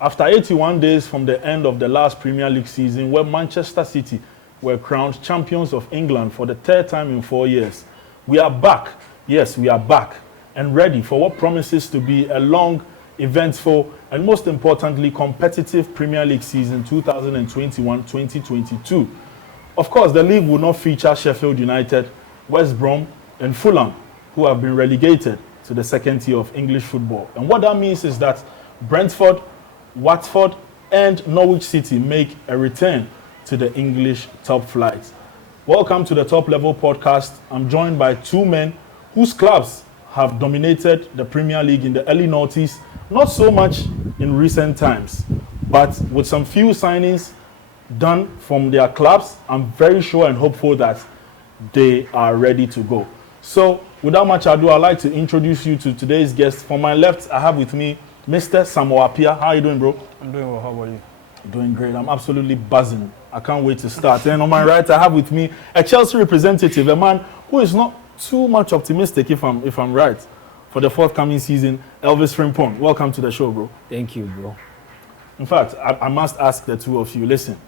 After 81 days from the end of the last Premier League season, where Manchester City were crowned champions of England for the third time in 4 years, we are back. Yes, we are back and ready for what promises to be a long, eventful, and most importantly, competitive Premier League season 2021-2022. Of course, the league will not feature Sheffield United, West Brom, and Fulham, who have been relegated to the second tier of English football. And what that means is that Brentford, Watford, and Norwich City make a return to the English top flight. Welcome to the Top Level Podcast. I'm joined by two men whose clubs have dominated the Premier League in the early noughties, not so much in recent times, but with some few signings done from their clubs, I'm very sure and hopeful that they are ready to go. So, without much ado, I'd like to introduce you to today's guest. From my left, I have with me Mr. Samoa Pia. How are you doing, bro? I'm doing well. How about you? Doing great. I'm absolutely buzzing. I can't wait to start. And on my right, I have with me a Chelsea representative, a man who is not too much optimistic, if I'm right, for the forthcoming season, Elvis Frimpong. Welcome to the show, bro. Thank you, bro. In fact, I must ask the two of you, listen,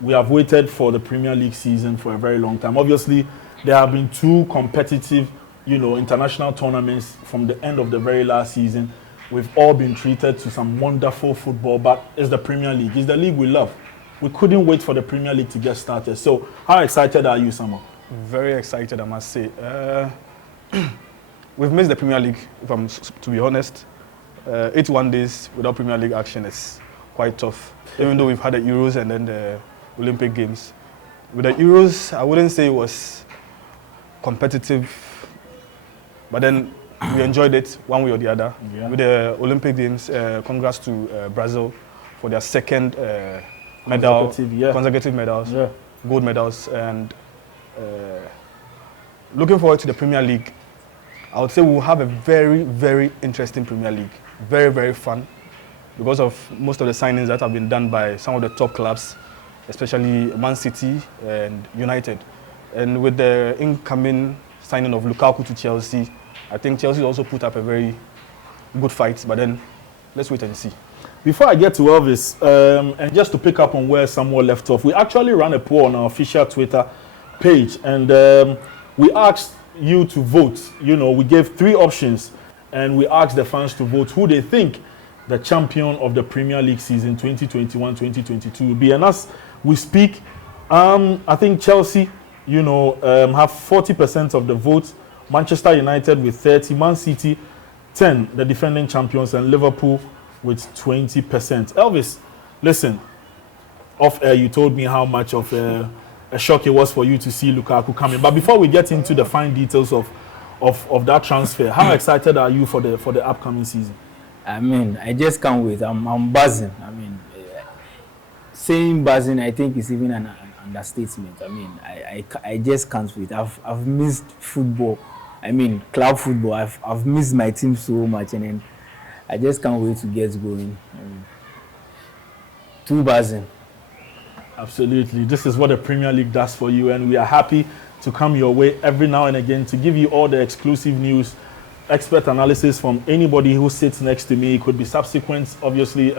we have waited for the Premier League season for a very long time. Obviously, there have been two competitive, international tournaments from the end of the very last season. We've all been treated to some wonderful football, but it's the Premier League. It's the league we love. We couldn't wait for the Premier League to get started. So, how excited are you, Samo? Very excited, I must say. We've missed the Premier League, if I'm to be honest. 81 days without Premier League action is quite tough. Even though we've had the Euros and then the Olympic Games. With the Euros, I wouldn't say it was competitive, but then we enjoyed it one way or the other. Yeah. With the Olympic Games, congrats to Brazil for their second consecutive medals, gold medals, and looking forward to the Premier League. I would say we'll have a very, very interesting Premier League. Very, very fun because of most of the signings that have been done by some of the top clubs, especially Man City and United. And with the incoming signing of Lukaku to Chelsea, I think Chelsea also put up a very good fight, but then let's wait and see. Before I get to Elvis, and just to pick up on where Samuel left off, we actually ran a poll on our official Twitter page, and we asked you to vote. We gave three options, and we asked the fans to vote who they think the champion of the Premier League season 2021-2022 will be. And as we speak, I think Chelsea, have 40% of the votes, Manchester United with 30%, Man City 10%, the defending champions, and Liverpool with 20%. Elvis, listen, off air you told me how much of a shock it was for you to see Lukaku coming. But before we get into the fine details of that transfer, how excited are you for the upcoming season? I mean, I just can't wait. I'm buzzing. I mean, saying buzzing, I think is even an understatement. I mean, I just can't wait. I've missed football. I mean, club football. I've missed my team so much, and then I just can't wait to get going. I mean, too buzzing. Absolutely. This is what the Premier League does for you, and we are happy to come your way every now and again to give you all the exclusive news, expert analysis from anybody who sits next to me. It could be subsequent, obviously,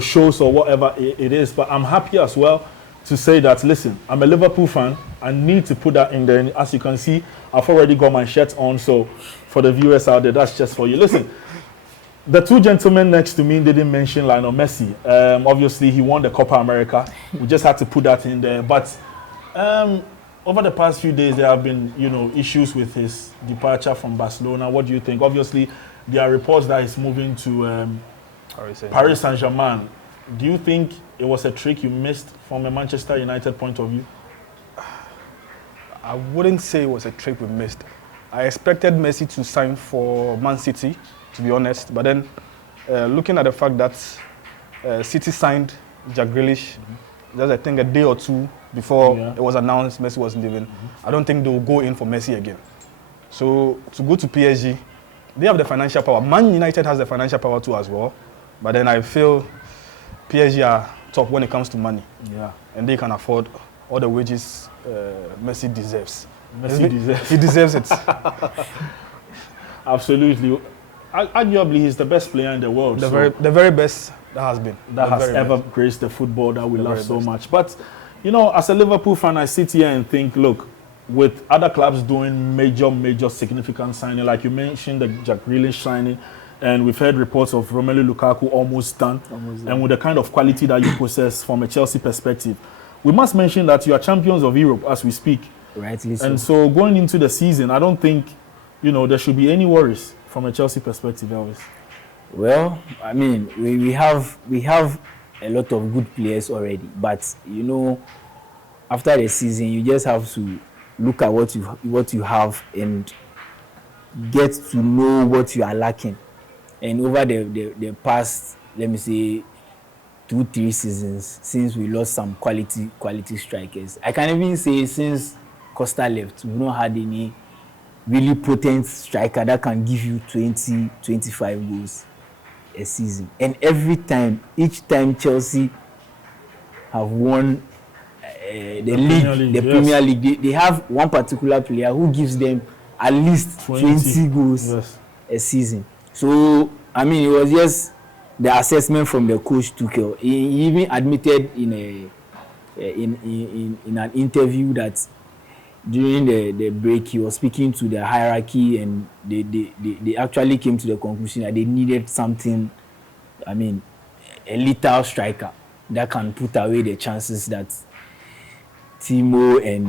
shows or whatever it is. But I'm happy as well to say that, listen, I'm a Liverpool fan. I need to put that in there. And as you can see, I've already got my shirt on. So for the viewers out there, that's just for you. Listen, the two gentlemen next to me didn't mention Lionel Messi. Obviously, he won the Copa America. We just had to put that in there. But over the past few days, there have been, issues with his departure from Barcelona. What do you think? Obviously, there are reports that he's moving to Paris Saint-Germain. Do you think it was a trick you missed from a Manchester United point of view? I wouldn't say it was a trick we missed. I expected Messi to sign for Man City, to be honest. But then, looking at the fact that City signed Jack Grealish, just I think a day or two before it was announced Messi was leaving, I don't think they will go in for Messi again. So to go to PSG, they have the financial power. Man United has the financial power too as well. But then I feel PSG are top when it comes to money. Yeah. And they can afford all the wages Messi deserves. Messi deserves. He deserves it. Absolutely. arguably he's the best player in the world. The very best that has been. That has ever graced the football that we love so much. But, you know, as a Liverpool fan, I sit here and think, look, with other clubs doing major significant signing, like you mentioned the Jack Grealish signing, and we've heard reports of Romelu Lukaku almost done, and with the kind of quality that you possess from a Chelsea perspective, we must mention that you are champions of Europe as we speak. Rightly so. And so going into the season, I don't think, you know, there should be any worries from a Chelsea perspective, Elvis. Well, I mean, we have a lot of good players already, but you know, after the season, you just have to look at what you have and get to know what you are lacking. And over the past, let me say, 2-3 seasons, since we lost some quality strikers, I can even say since Costa left, we've not had any really potent striker that can give you 20-25 goals a season. And each time Chelsea have won the Premier League, they have one particular player who gives them at least 20 goals a season. So, I mean, it was just the assessment from the coach Tuchel. He even admitted in an interview that during the break he was speaking to the hierarchy, and they actually came to the conclusion that they needed something, I mean, a lethal striker that can put away the chances that Timo and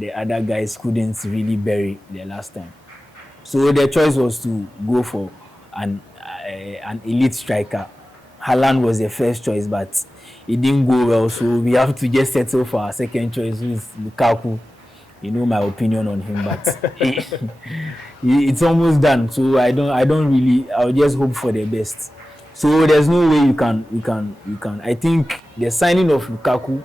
the other guys couldn't really bury the last time. So the choice was to go for an elite striker. Haaland was the first choice, but it didn't go well. So we have to just settle for our second choice, who is Lukaku. You know my opinion on him, but it's almost done. So I'll just hope for the best. So there's no way you can. I think the signing of Lukaku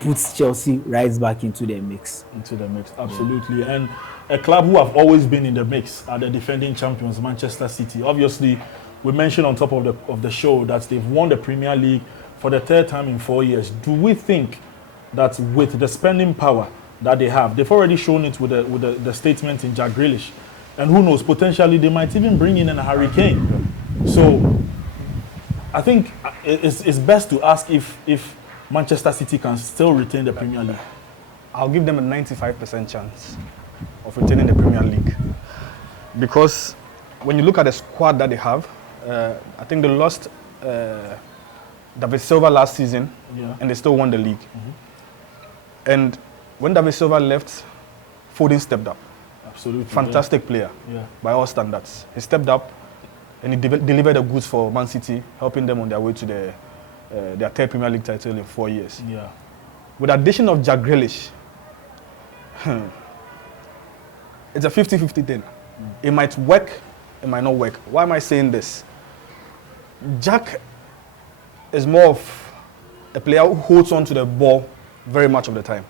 puts Chelsea right back into the mix. Absolutely. Yeah. And a club who have always been in the mix are the defending champions, Manchester City. Obviously, we mentioned on top of the show that they've won the Premier League for the third time in 4 years. Do we think that with the spending power that they have, they've already shown it with the statement in Jack Grealish, and who knows, potentially they might even bring in a Harry Kane. So I think it's best to ask if Manchester City can still retain the Premier League. I'll give them a 95% chance of retaining the Premier League, because when you look at the squad that they have, I think they lost David Silva last season, and they still won the league. Mm-hmm. And when David Silva left, Foden stepped up. Absolutely. Fantastic player by all standards. He stepped up and he delivered the goods for Man City, helping them on their way to their third Premier League title in 4 years. Yeah. With the addition of Jack Grealish, it's a 50-50 thing. It might work, it might not work. Why am I saying this? Jack is more of a player who holds on to the ball very much of the time.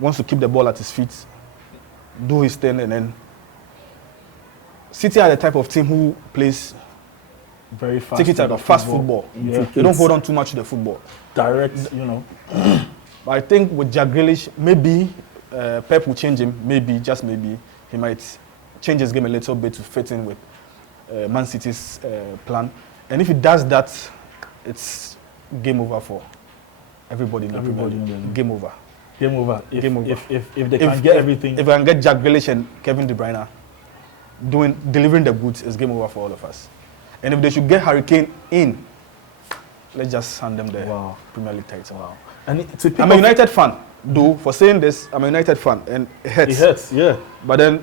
Wants to keep the ball at his feet, do his thing, and then City are the type of team who plays very fast, fast football. Yeah. They don't hold on too much to the football. Direct, you know. But I think with Jack Grealish, maybe Pep will change him. Maybe, just maybe, he might change his game a little bit to fit in with Man City's plan. And if he does that, it's game over for everybody in the Premier League. Game over. Game over. If they can get everything. If I can get Jack Grealish and Kevin De Bruyne delivering the goods, it's game over for all of us. And if they should get Harry Kane in, let's just hand them the Premier League title. Wow. And I'm a United fan, though, for saying this, I'm a United fan, and it hurts. It hurts, yeah. But then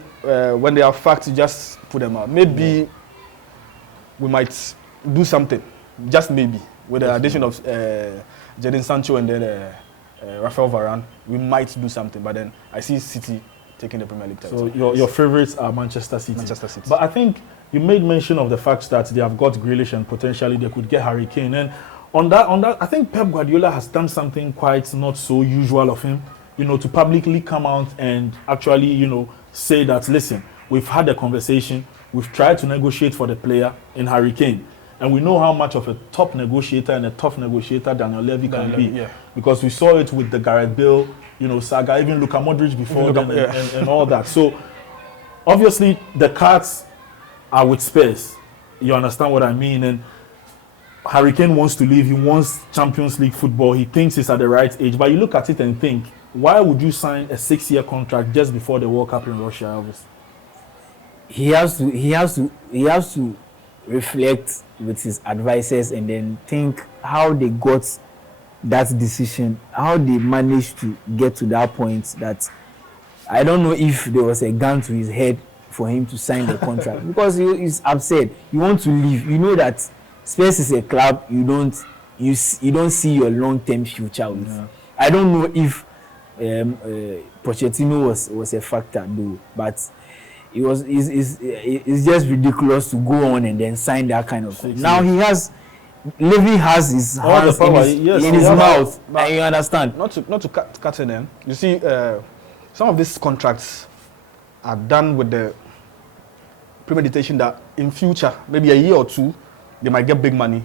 when they are facts, you just put them out. Maybe we might do something, just maybe, with the addition of Jadon Sancho and then Rafael Varane, we might do something. But then I see City taking the Premier League title. So your favorites are Manchester City. Manchester City. But I think you made mention of the fact that they have got Grealish and potentially they could get Harry Kane. And on that, I think Pep Guardiola has done something quite not so usual of him, to publicly come out and actually, say that, listen, we've had a conversation, we've tried to negotiate for the player in Harry Kane. And we know how much of a top negotiator and a tough negotiator Daniel Levy can be. Yeah. Because we saw it with the Gareth Bale, saga, even Luka Modric before then and all that. So, obviously, the cards are with Spurs. You understand what I mean? And Harry Kane wants to leave. He wants Champions League football. He thinks he's at the right age. But you look at it and think, why would you sign a 6-year contract just before the World Cup in Russia, Elvis? He has to reflect with his advisors and then think how they got that decision, how they managed to get to that point. That I don't know if there was a gun to his head for him to sign the contract because he's upset. You want to leave. You know that Spurs is a club you don't see your long-term future with. Yeah. I don't know if Pochettino was a factor though, but it's just ridiculous to go on and then sign that kind of thing. Now Levy has his hands in his mouth, and you understand. Not to cut in then. You see, some of these contracts are done with the premeditation that in future, maybe a year or two, they might get big money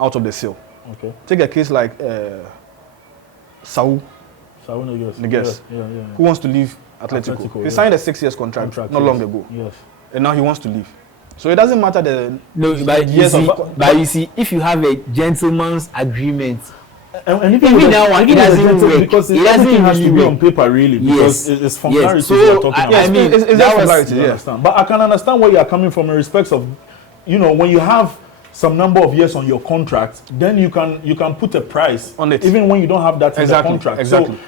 out of the sale. Okay. Take a case like Saul Niguez, who wants to leave Atletico. He signed a 6-year contract not long ago. Yes. And now he wants to leave. So it doesn't matter but you see, if you have a gentleman's agreement, and if you that one, it doesn't work because it has to be on paper, really, because it's formalities we're talking about. I mean, it's formalities, yes. But I can understand where you are coming from in respects of, when you have some number of years on your contract, then you can put a price on it, even when you don't have that in the contract. Exactly. So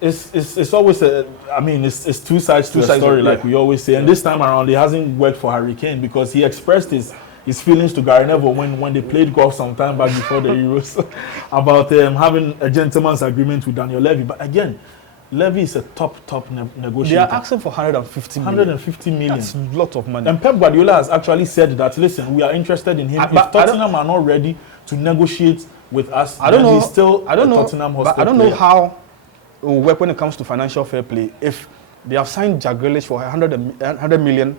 it's always it's two sides to a story, like we always say. And this time around, it hasn't worked for Harry Kane because he expressed his feelings to Gary Neville when they played golf some time back before the Euros about having a gentleman's agreement with Daniel Levy. But again, Levy is a top negotiator. They are asking for 150 million. That's a lot of money. And Pep Guardiola has actually said that, listen, we are interested in him. If Tottenham are not ready to negotiate with us, he's still a Tottenham hostile player. I don't know how it will work when it comes to financial fair play. If they have signed Jack Grealish for 100 million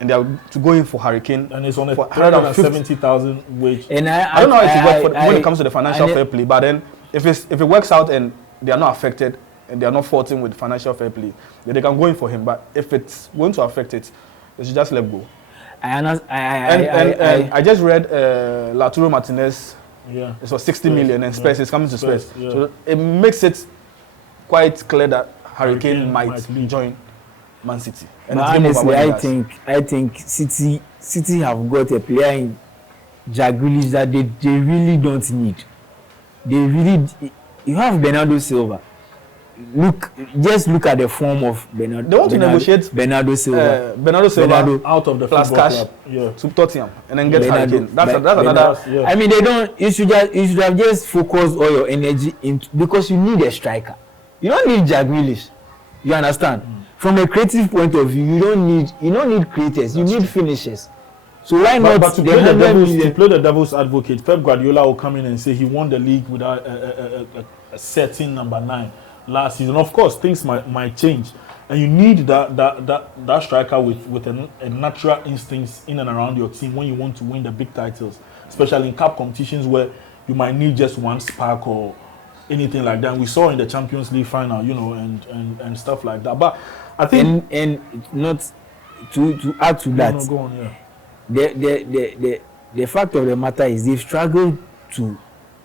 and they are to go in for Harry Kane, and it's on a 170,000 wage. And I don't know how it works when it comes to the financial fair play. But then if it works out and they are not affected and they are not faulting with financial fair play, then they can go in for him. But if it's going to affect it, they should just let go. I just read Lautaro Martinez. Yeah, it's for 60 million and Spurs is coming to Spurs. Yeah. So it makes it quite clear that Harry Kane might join Man City. And honestly, I think City have got a player in Jack Grealish that they really don't need. You have Bernardo Silva. Just look at the form of Bernardo. They want to negotiate Bernardo Silva. Bernardo Silva out of the plus football cash club. To Tottenham and then get Harry Kane. That's another. Yeah. I mean, you should have just focused all your energy into, because you need a striker. You don't need Jack Grealish. You understand? From a creative point of view, you don't need creators. You need finishers. So why not? But to play the devil's advocate, Pep Guardiola will come in and say he won the league without a certain number 9 last season. Of course, things might change, and you need that striker with a natural instincts in and around your team when you want to win the big titles, especially in cup competitions where you might need just one spark or anything like that. We saw in the Champions League final, and stuff like that. But I think and not to add to that. Go on, yeah. The fact of the matter is they've struggled to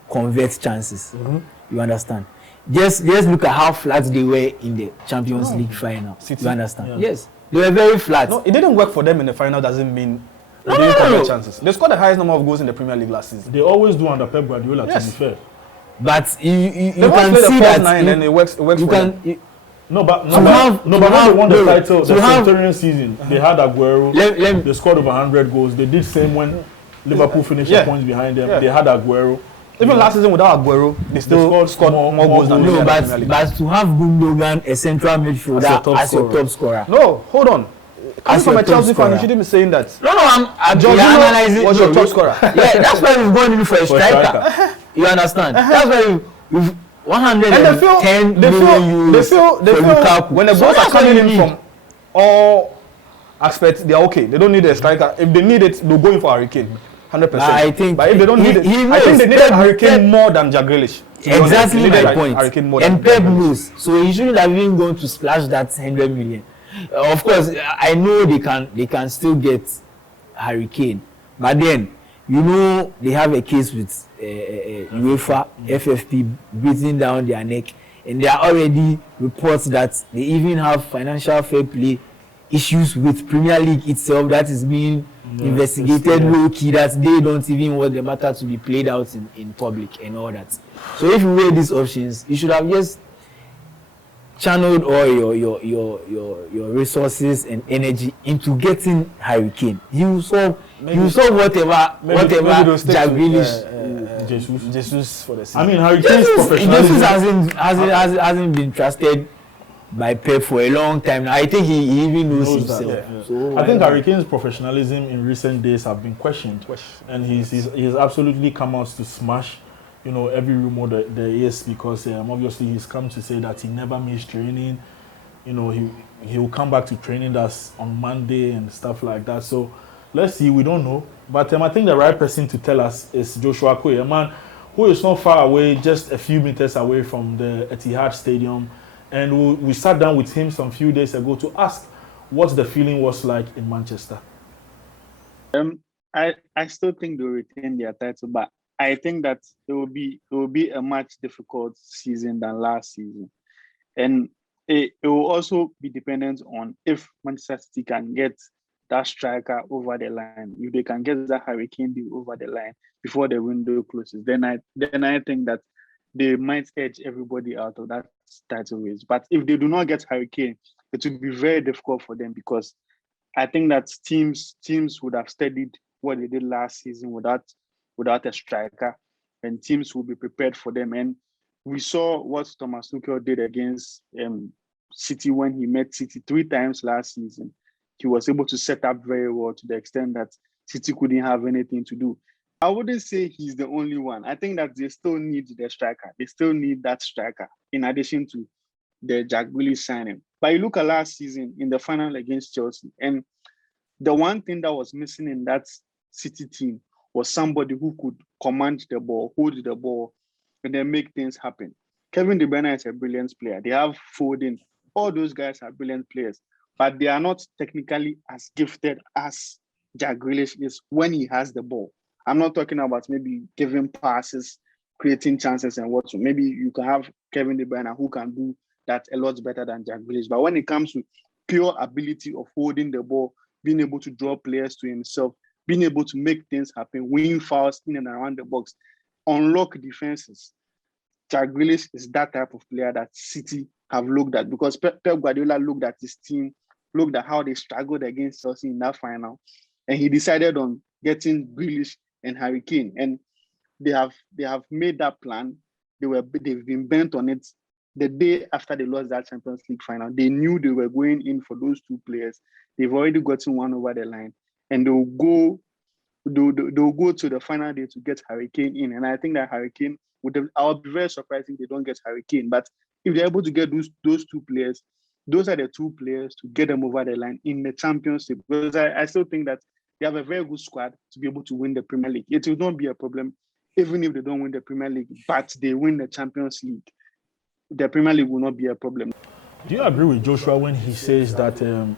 convert chances. Mm-hmm. You understand? Just look at how flat they were in the Champions League final. City. You understand? Yeah. Yes, they were very flat. No, it didn't work for them in the final. Doesn't mean they didn't convert chances. They scored the highest number of goals in the Premier League last season. They always do under Pep Guardiola. Yes. To be fair. But you can see that and it works. But when they won the title, the Centurion season, they had Aguero. They scored over 100 goals. They did same when Liverpool finished points behind them. Yeah. They had Aguero. Even last season without Aguero, they still scored more goals than them. But to have Gundogan, a central midfielder, as your top scorer. No, hold on. Coming from a Chelsea fan, you shouldn't be saying that. No, I'm analyzing. Was your top scorer? Yeah, that's why we've gone in for a striker. You understand? That's why we've 110 million euros. They feel when the balls are coming in from all aspects, they are okay. They don't need a striker. If they need it, they'll go in for Harry Kane. 100%. I think. But if they don't need it, I think they needed Harry Kane more than Jack Grealish. Exactly my point. And Pep knows. So he shouldn't have even gone to splash that 100 million. Of course, I know they can still get Harry Kane, but then you know they have a case with UEFA, FFP breathing down their neck, and there are already reports that they even have financial fair play issues with Premier League itself that is being investigated low key, that they don't even want the matter to be played out in public and all that. So if you weigh these options, you should have just channeled all your resources and energy into getting Harry Kane. You saw whatever Jack Grealish, Jesus for the season. I mean, Harry Kane's professionalism. Jesus hasn't been trusted by Pep for a long time now. I think he even knows himself. Yeah. So I think Harry Kane's professionalism in recent days have been questioned, and he's absolutely come out to smash, you know, every rumor that there is, because obviously he's come to say that he never missed training. You know, he will come back to training that's on Monday and stuff like that. So let's see. We don't know, but I think the right person to tell us is Joshua Okoye, a man who is not far away, just a few meters away from the Etihad Stadium. And we sat down with him some few days ago to ask what the feeling was like in Manchester. I still think they'll retain their title, but I think that it will be a much difficult season than last season, and it will also be dependent on if Manchester City can get that striker over the line. If they can get that Harry Kane deal over the line before the window closes, then I think that they might edge everybody out of that title race. But if they do not get Harry Kane, it will be very difficult for them, because I think that teams would have studied what they did last season without a striker, and teams will be prepared for them. And we saw what Thomas Tuchel did against City when he met City 3 times last season. He was able to set up very well to the extent that City couldn't have anything to do. I wouldn't say he's the only one. I think that they still need the striker. They still need that striker in addition to the Jack Grealish signing. But you look at last season in the final against Chelsea, and the one thing that was missing in that City team was somebody who could command the ball, hold the ball, and then make things happen. Kevin De Bruyne is a brilliant player. They have Foden. All those guys are brilliant players, but they are not technically as gifted as Jack Grealish is when he has the ball. I'm not talking about maybe giving passes, creating chances and what. Maybe you can have Kevin De Bruyne who can do that a lot better than Jack Grealish. But when it comes to pure ability of holding the ball, being able to draw players to himself, being able to make things happen, win fouls in and around the box, unlock defenses, Jack Grealish is that type of player that City have looked at, because Pep Guardiola looked at his team, looked at how they struggled against Chelsea in that final, and he decided on getting Grealish and Harry Kane, and they have made that plan. They've been bent on it. The day after they lost that Champions League final, they knew they were going in for those 2 players. They've already gotten one over the line, and they'll go to the final day to get Harry Kane in. And I think that Harry Kane I'll be very surprised if they don't get Harry Kane. But if they're able to get those 2 players, those are the 2 players to get them over the line in the Championship. Because I still think that they have a very good squad to be able to win the Premier League. It will not be a problem even if they don't win the Premier League, but they win the Champions League. The Premier League will not be a problem. Do you agree with Joshua when he says that a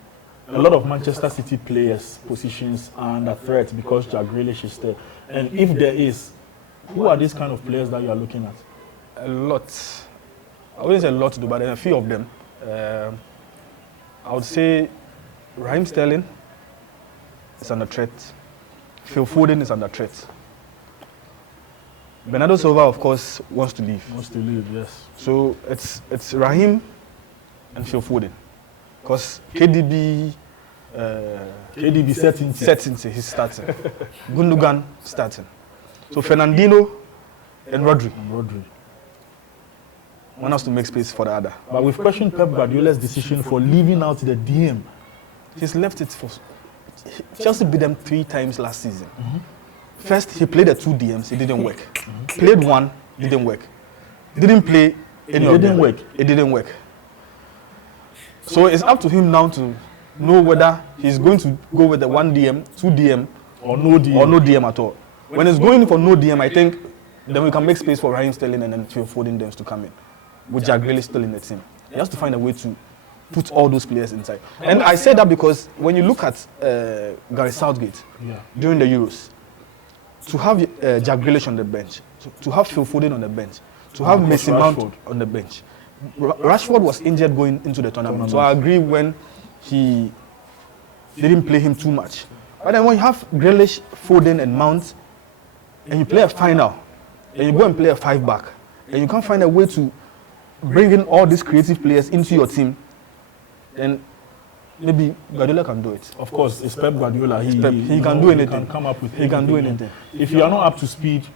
lot of Manchester City players' positions are under threat because Jack Grealish is there? And if there is, who are these kind of players that you are looking at? A lot. I wouldn't say a lot, but there are a few of them. I would say Raheem Sterling is under threat. Phil Foden is under threat. Bernardo Silva, of course, wants to leave. Wants to leave, yes. So it's Raheem and Phil Foden, because KDB setting, he's starting. Gundogan starting. So Fernandinho and Rodri. One has to make space for the other. But we've questioned Pep Guardiola's decision for leaving out the DM. He's left it for... Chelsea beat them 3 times last season. First, he played the 2 DMs, it didn't work. Played 1, didn't work. Didn't play any of them. It didn't work. So it's up to him now to know whether he's going to go with the 1 DM, 2 DM, or no DM at all. When it's going for no DM, I think then we can make space for Raheem Sterling and then Phil Foden to come in, with Jack Grealish still in the team. He has to find a way to put all those players inside. And I say that because when you look at Gary Southgate during the Euros, to have Jack Grealish on the bench, to have Phil Foden on the bench, to have Mason Mount on the bench. Rashford was injured going into the tournament, so I agree when he didn't play him too much. But then when you have Grealish, Foden and Mount, and you play a final, and you go and play a 5-back, and you can't find a way to bring in all these creative players into your team, then maybe Guardiola can do it. Of course, it's Pep Guardiola. He can do anything. He can come up with He can do anything. If you are not up to speed,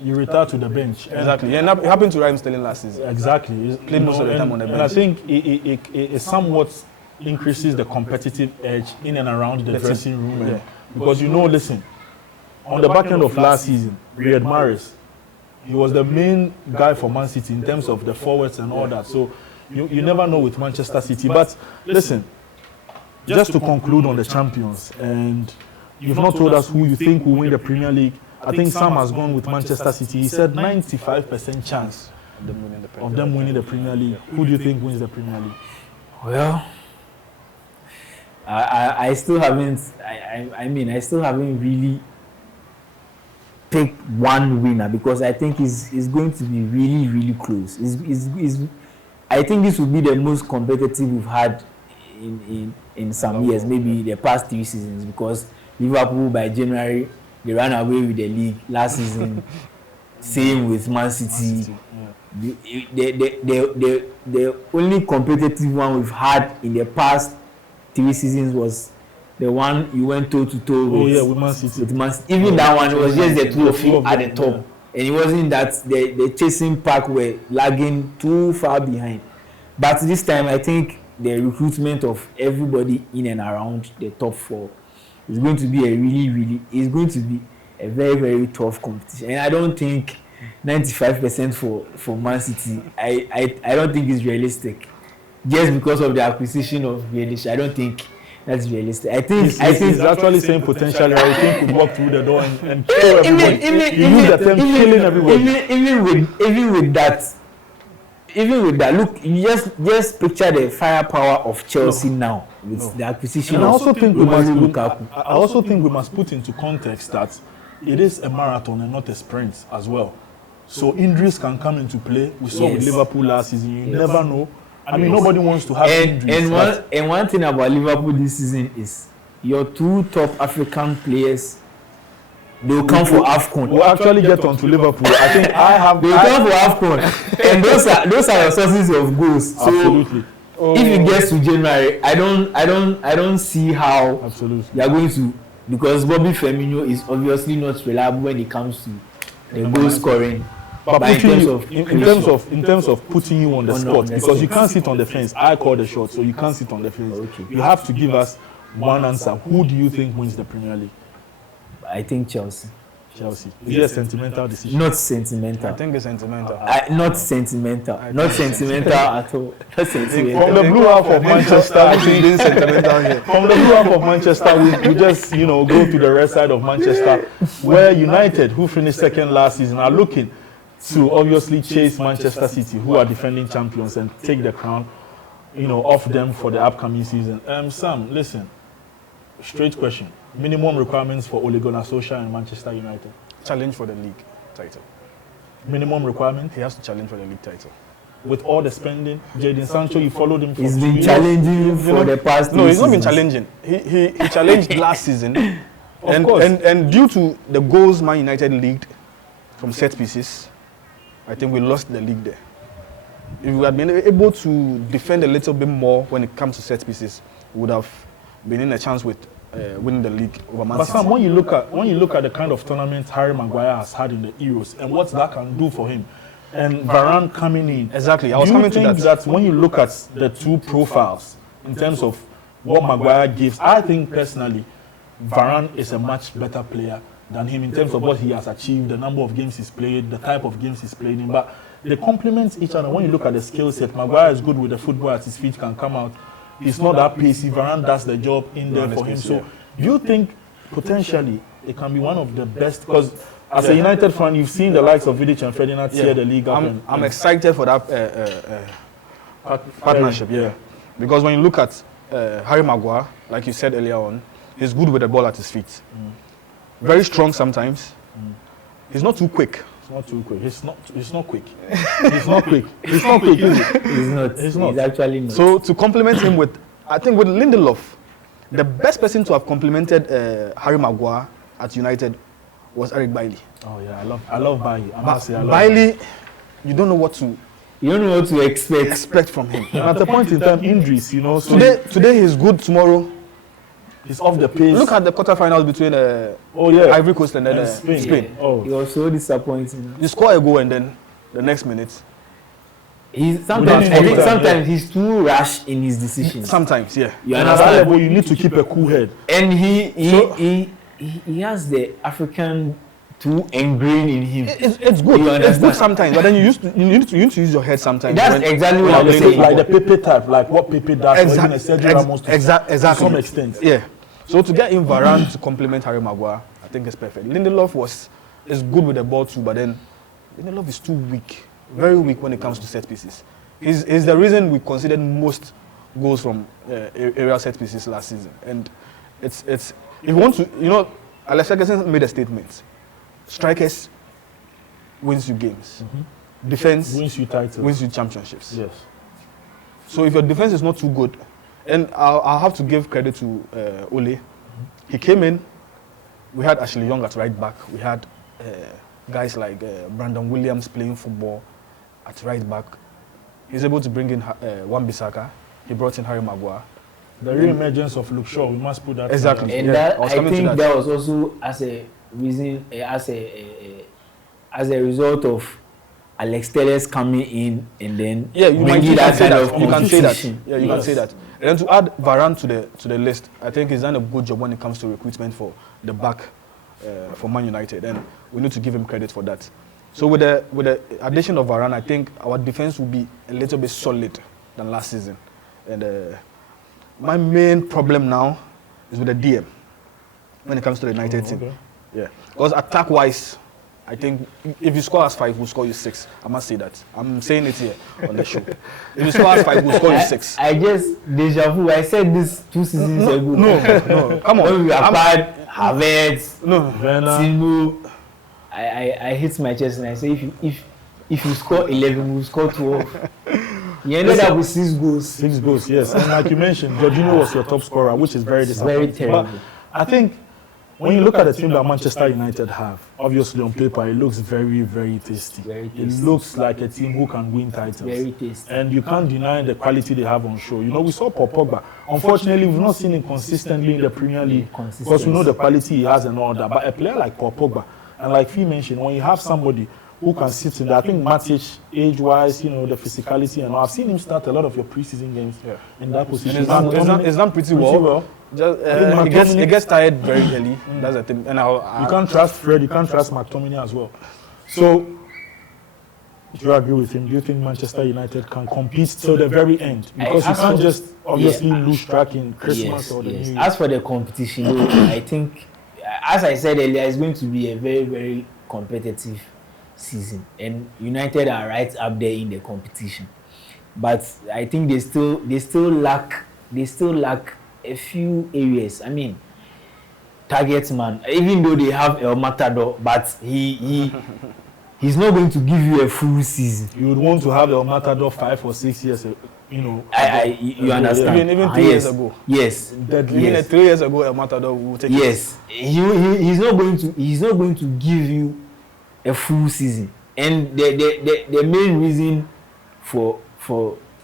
you retire to the bench. Exactly. And it happened to Raheem Sterling last season. Exactly. Played most of the time on the bench. And I think it somewhat increases the competitive edge in and around the dressing room. Yeah. Because listen, on the back end of last season, Riyad Mahrez, he was the main guy for Man City in terms of the forwards and all that. So you never know with Manchester City. But listen, just to conclude on the champions, and you've not told us who you think will win the Premier League. I think Sam has gone with Manchester City. He said 95% chance of them winning the Premier League. Who do you think wins the Premier League? Well, I still haven't. I still haven't really picked one winner because I think it's going to be really, really close. I think this will be the most competitive we've had in some years, maybe the past 3 seasons, because Liverpool by January they ran away with the league last season. Same with Man City. The only competitive one we've had in the past 3 seasons was the one you went toe to toe with Man City. Even that one, it was just the two of you at the top, and it wasn't that the chasing pack were lagging too far behind. But this time, I think the recruitment of everybody in and around the top 4 is going to be a very, very tough competition. And I don't think 95% for Man City, I don't think it's realistic. Just because of the acquisition of Grealish, I don't think that's realistic. I think he's actually saying potentially, I think could walk through the door and kill everybody. Use the term killing everybody. Even with that, look, you just picture the firepower of Chelsea now with the acquisition. And I also think we must put into context that it is a marathon and not a sprint as well. So injuries can come into play. We saw with Liverpool last season. You never know. I mean, nobody wants to have injuries. And one thing about Liverpool this season is your 2 top African players. They will come for AFCON. We'll actually get onto Liverpool. I think they will come for AFCON, and those are your sources of goals. So absolutely. If it gets to January, I don't see how they are going to, because Bobby Firmino is obviously not reliable when it comes to the goal scoring. But in terms of putting you on the spot, because you can't sit on the fence. I call the shot, so you can't sit on the fence. Okay. You have to give us one answer. Who do you think wins the Premier League? I think Chelsea. Is it a sentimental decision? Not sentimental. I think it's sentimental. Not sentimental. Not sentimental at all. Not sentimental. From the blue half of Manchester, From the blue half of Manchester, we just go to the red side of Manchester, where United, who finished second last season, are looking to obviously chase Manchester City, who are defending champions, and take the crown, off them for the upcoming season. Sam, listen, straight question. Minimum requirements for Ole Gunnar Solskjaer and Manchester United? Challenge for the league title. Minimum requirement? He has to challenge for the league title. With all the spending, Jadon Sancho, you followed him for 2 years. He's been challenging for the past 2 No, he's seasons. not been challenging. He challenged last season. And due to the goals Man United leaked from set pieces, I think we lost the league there. If we had been able to defend a little bit more when it comes to set pieces, we would have been in a chance with winning the league over Man City. But Sam, when you look at the kind of tournament Harry Maguire has had in the Euros and what that can do for him, and Varane coming in, exactly, I was coming to that. Do you think that when you look at the 2 profiles in terms of what Maguire gives, I think personally, Varane is a much better player than him in terms of what he has achieved, the number of games he's played, the type of games he's played in. But they complement each other. When you look at the skill set, Maguire is good with the football at his feet, can come out. He's not that pacey. Varane does the job in there for him. So, do you think potentially it can be one of the best? Because as a United fan, you've seen the likes of Vidic and Ferdinand tear the league up. I'm excited for that partnership. Yeah, Because when you look at Harry Maguire, like you said earlier on, he's good with the ball at his feet. Very strong sometimes. He's not too quick. It's not too quick. He's not quick. He's not quick. He's not quick, is it? He's not. He's actually not. So to complement him with, I think with Lindelof, the best person to have complimented Harry Maguire at United was Eric Bailly. Oh yeah, I love Bailly. I must say, I love Bailly, you don't know what to expect from him. And at the point in time, injuries, So today he's good. Tomorrow he's off the pace. Look at the quarterfinals between Ivory Coast and then Spain. Yeah. Oh, he was so disappointing. You score a goal and then the next minute. Sometimes he's too rash in his decisions. Sometimes, yeah. You understand? At that level, you need to keep a cool head. And he has the African too ingrained in him. It's good. It's good sometimes, but then you need to use your head sometimes. That's exactly what I'm saying. Like the Pepe type, like what Pepe does. Exactly. To some extent. Yeah. So to get in Varane to complement Harry Maguire, I think it's perfect. Lindelof is good with the ball too, but then Lindelof is too weak. Very weak when it comes to set pieces. He's the reason we conceded most goals from aerial set pieces last season. And it's if you want to, Alex Ferguson made a statement. Strikers wins you games. Defense wins you titles. Wins you championships. Yes. So if your defense is not too good, and I'll have to give credit to Ole. He came in. We had Ashley Young at right back. We had guys like Brandon Williams playing football at right back. He's able to bring in Wan-Bissaka. He brought in Harry Maguire. The re-emergence of Luke Shaw, we must put that exactly. And that, I think that was also as a reason, as a result of Alex Telles coming in and then you can say that. Yeah, you yes. can say that. And then to add Varane to the list, I think he's done a good job when it comes to recruitment for the back for Man United, and we need to give him credit for that. So with the addition of Varane, I think our defense will be a little bit solid than last season. And my main problem now is with the DM when it comes to the United team. Yeah, because attack-wise, I think if you score us 5, we'll score you 6. I must say that. I'm saying it here on the show. If you score us 5, we'll score you 6. I just deja vu. I said this 2 seasons ago. No. Come on. When we applied Havertz, Timo. I hit my chest and I say if you score 11, we'll score 12. You ended up with 6 goals. 6 goals, yes. And like you mentioned, Jorginho was your top scorer, which is very disappointing. Very terrible. But I think when you look at the team that Manchester United have, obviously on paper it looks very, very tasty. It looks like a team who can win titles. Very tasty. And you can't deny the quality they have on show. We saw Paul Pogba. Unfortunately, we've not seen him consistently in the Premier League because we know the quality he has and all that. But a player like Paul Pogba, and like Fee mentioned, when you have somebody who can sit in there, I think Matic, age-wise, the physicality and all. I've seen him start a lot of your preseason games in that position. It's done pretty well. Just, he gets tired very early. That's the thing. And you can't trust Fred. You can't trust McTominay as well. So, do you agree with him? Do you think Manchester United can compete till the very end? Because you can't just obviously lose track in Christmas or the New Year. As for the competition, I think, as I said earlier, it's going to be a very, very competitive season, and United are right up there in the competition. But I think they still lack a few areas. I mean, target man, even though they have El Matador, but he's not going to give you a full season. You would want to have El Matador 5 or 6 years, you understand? Even 3 years ago. Yes. Even 3 years ago, El Matador will take. Yes. He's not going to give you a full season. And the main reason for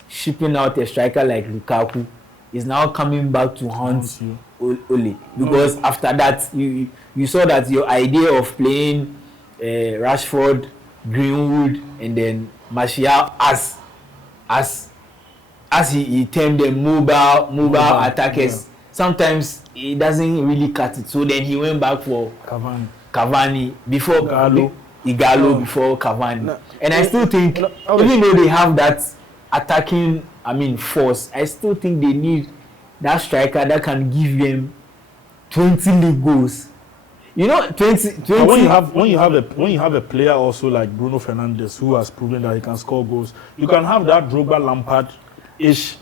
shipping out a striker like Lukaku is now coming back to haunt Ole, because after that you saw that your idea of playing Rashford, Greenwood, and then Martial as he termed them mobile attackers. Yeah. Sometimes he doesn't really cut it. So then he went back for Cavani before Igalo before Cavani. And I still think, even though they have that attacking, force, I still think they need that striker that can give them 20 league goals. 20. When you have a player also like Bruno Fernandes who has proven that he can score goals, you can have that Drogba Lampard-ish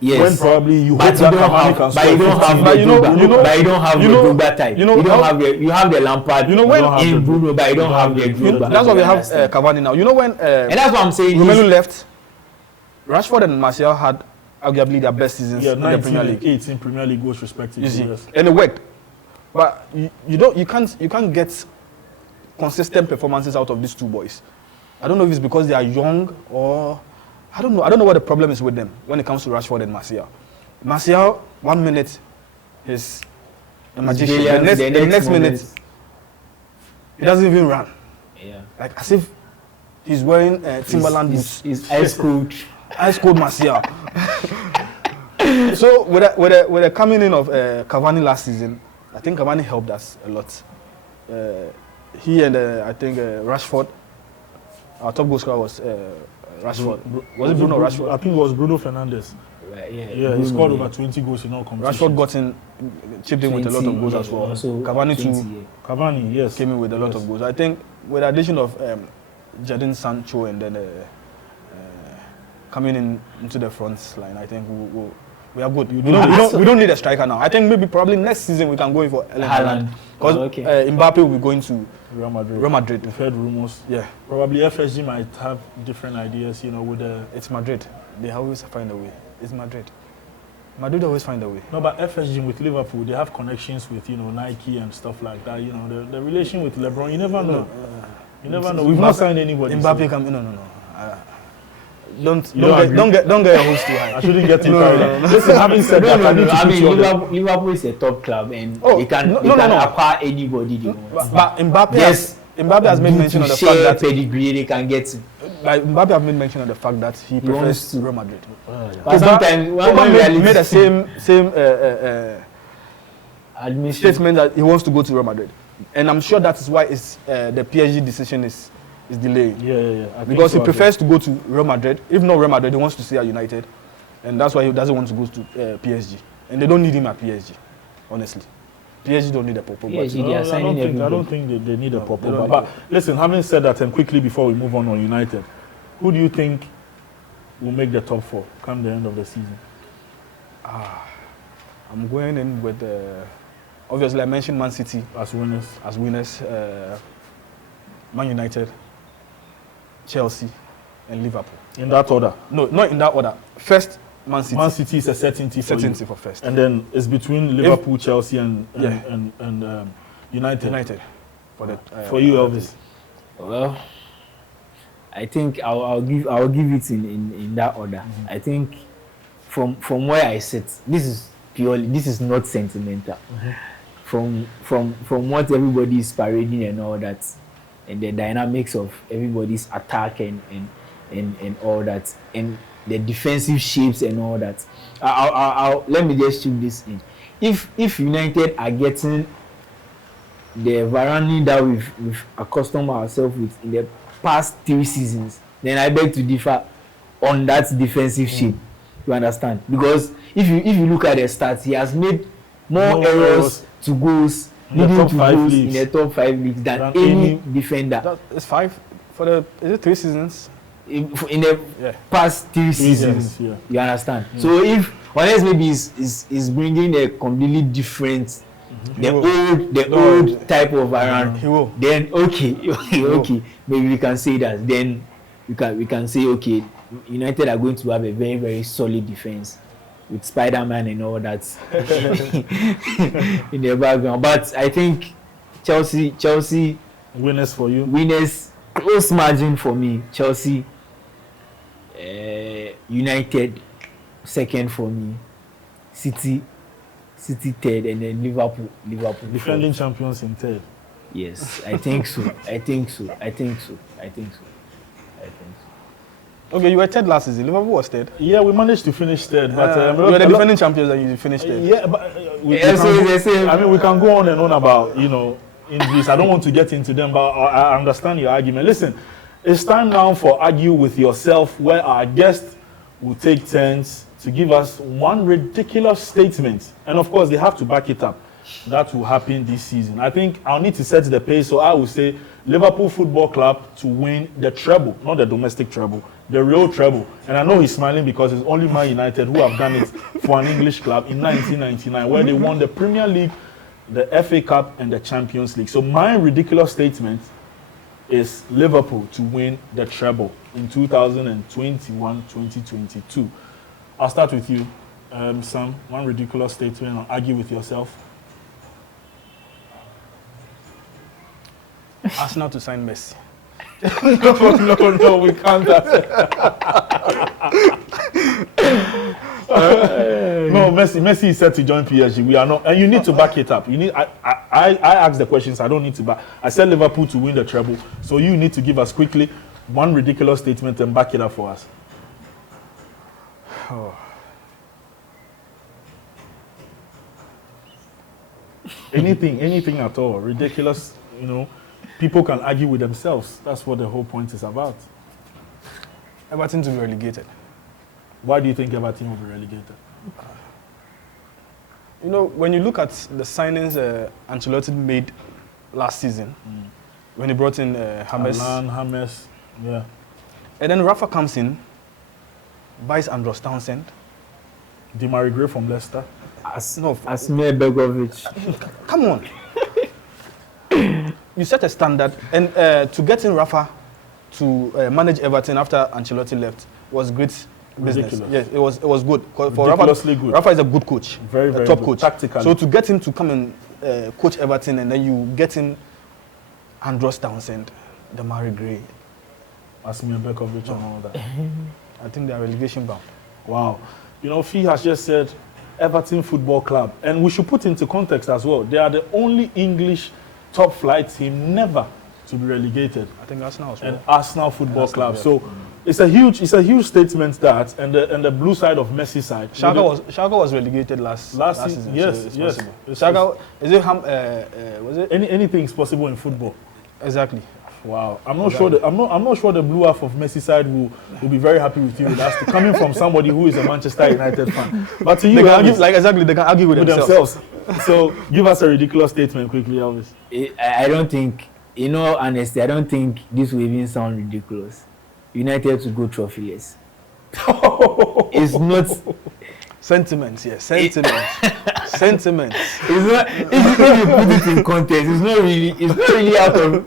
Yes. When probably you hope But that you don't Cavani have, can but you score don't have 15. the But you know- Drogba. you know- But you don't have you the know- Drogba type. you know You don't how- have the, you have the Lampard. You know when- You don't have in the- Bruno, but you don't have the Drogba. That's why we You have understand? Cavani now. You know when And that's what I'm saying. Romelu he's- left, Rashford and Martial had arguably their best seasons Yeah, in the 19 Premier and League. 18 Premier League goals respectively. You see, Yes. and it worked. But you can't get consistent performances out of these two boys. I don't know if it's because they are young or I don't know. I don't know what the problem is with them when it comes to Rashford and Martial. Martial, 1 minute, is a magician. brilliant. The next minute, he doesn't even run. Yeah. Like as if he's wearing Timberland boots. He's ice cold. Ice cold Martial. So with the coming in of Cavani last season, I think Cavani helped us a lot. He and I think Rashford, our top goal scorer was Rashford. Was it Bruno or Rashford? I think it was Bruno Fernandes. Right, yeah. Yeah, he scored over 20 goals in all competitions. Rashford got in, chipped in with a lot of goals as well. Also Cavani 20, too yeah. Cavani, yes. came in with a lot of goals. I think with the addition of Jadon Sancho and then coming into the front line, I think we are good. We don't need a striker now. I think probably next season we can go in for Haaland because Mbappe will be going to Real Madrid. Real Madrid. We've heard rumors. Yeah, Probably FSG might have different ideas, you know, with the... it's Madrid. They always find a way. It's Madrid. Madrid always find a way. No, but FSG with Liverpool, they have connections with, you know, Nike and stuff like that. You know, the relation with LeBron, you never know. You never know. We've not signed anybody. Mbappe come. No. Don't don't get your hopes too high. I shouldn't get too No, carried no, away. no. Listen, having said that, I need to I put mean, you on the- Liverpool is a top club, and Oh, they can no, they no, can no. acquire anybody they want. But Mbappe Yes. has made mention of the fact that pedigree they can get. Mbappe has made mention of the fact that he prefers wants to. Real Madrid. But sometimes when Pogba made the reality same admission, statement that he wants to go to Real Madrid, and I'm sure that is why the PSG decision is delayed. Yeah. I think Because so he as prefers to go to Real Madrid. If not Real Madrid, he wants to stay at United, and that's why he doesn't want to go to PSG. And they don't need him at PSG, honestly. PSG don't need a Pogba. PSG, well. they are No, I signing don't everybody. think they need a No, proper. they don't But need listen, having said that, and quickly before we move on United, who do you think will make the top 4 come the end of the season? I'm going in with obviously I mentioned Man City As winners? as winners, Man United, Chelsea, and Liverpool. In that order. No, not in that order. First, Man City. Man City is a certainty for you. Certainty for first. And then it's between Liverpool, Chelsea, and Yeah. United. United. For you, Elvis. well, I think I'll give it in that order. I think from where I sit, this is not sentimental. From what everybody is parading and all that, and the dynamics of everybody's attack and all that, and the defensive shapes and all that. I'll let me just chip this in. If United are getting the Varane that we've accustomed ourselves with in the past 3 seasons, then I beg to differ on that defensive shape. You understand? Because if you look at the stats, he has made more errors to goals In the leading top to 5 goals leagues. in the top 5 leagues than Than any any- defender That is 5 for the. Is it 3 seasons? in the Yeah. past 3 seasons. Yeah. You understand? So if unless maybe is bringing a completely different, the old type of Varane, He will. then okay, maybe we can say that. Then we can say okay, United are going to have a very very solid defense with Spider-Man and all that in the background. But I think Chelsea Winners for you. winners, close margin for me. Chelsea, United second for me, City third, and then Liverpool Defending fourth. champions in third. Yes, I think so. Okay, you were third last season. Liverpool was third. Yeah, we managed to finish third, but you were the defending champions and you finished third. Yeah, but we Yeah, so can it's the same. I mean, we can go on and on about injuries. I don't want to get into them, but I understand your argument. Listen, it's time now for Argue with Yourself, where our guest will take turns to give us one ridiculous statement, and of course, they have to back it up. that will happen this season. I think I'll need to set the pace, so I will say Liverpool Football Club to win the treble, not the domestic treble, the real treble. And I know he's smiling because it's only Man United who have done it for an English club in 1999, where they won the Premier League, the FA Cup, and the Champions League. So my ridiculous statement is Liverpool to win the treble in 2021-2022. I'll start with you, Sam. One ridiculous statement, or argue with yourself. Arsenal to sign Messi. No, we can't. No, Messi is set to join PSG. We are not, and you need to back it up. You need. I asked the questions. I don't need to back. I said Liverpool to win the treble, so you need to give us quickly one ridiculous statement and back it up for us. Oh. Anything at all. Ridiculous, people can argue with themselves. That's what the whole point is about. Everton to be relegated. Why do you think Everton will be relegated? When you look at the signings Ancelotti made last season, when he brought in James, yeah. And then Rafa comes in, buys Andros Townsend. Demary Gray from Leicester. Asmir Begovic. Come on. You set a standard, and to get in Rafa to manage Everton after Ancelotti left was great business. Ridiculous. Yes, it was good. For Ridiculously good. Rafa is a good coach. Very, very top good. coach. Tactically. So to get him to come and coach Everton, and then you get in Andros Townsend, Demary Gray, Asmir Begovic and all that. I think they are relegation bound. Wow. Fee has just said Everton Football Club. And we should put into context as well. They are the only English top flight team never to be relegated. I think Arsenal as well. And Arsenal Football Club. Yeah. So it's a huge statement that, and the blue side of Messi side. Schalke was relegated last season. Yes, so yes. Schalke, is it was it? Anything is possible in football. Exactly. Wow, I'm not sure the blue half of Messi side will be very happy with you. That's coming from somebody who is a Manchester United fan. But to you, they can argue with themselves. So give us a ridiculous statement quickly, Elvis. I don't think, in all honesty, I don't think this will even sound ridiculous. United to go trophyless. It's not. Sentiments, yes. Sentiments. It's not. If you put it in context, it's not really out of.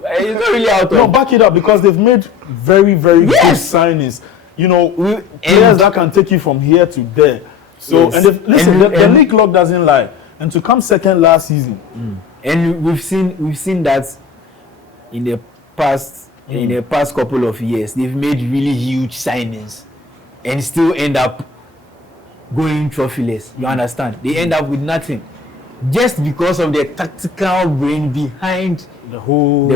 No, back it up, because they've made very, very good signings. Players that can take you from here to there. So, yes. The league clock doesn't lie. And to come second last season, and we've seen that in the past couple of years, they've made really huge signings, and still end up going trophyless. You understand? They end up with nothing, just because of the tactical brain behind the whole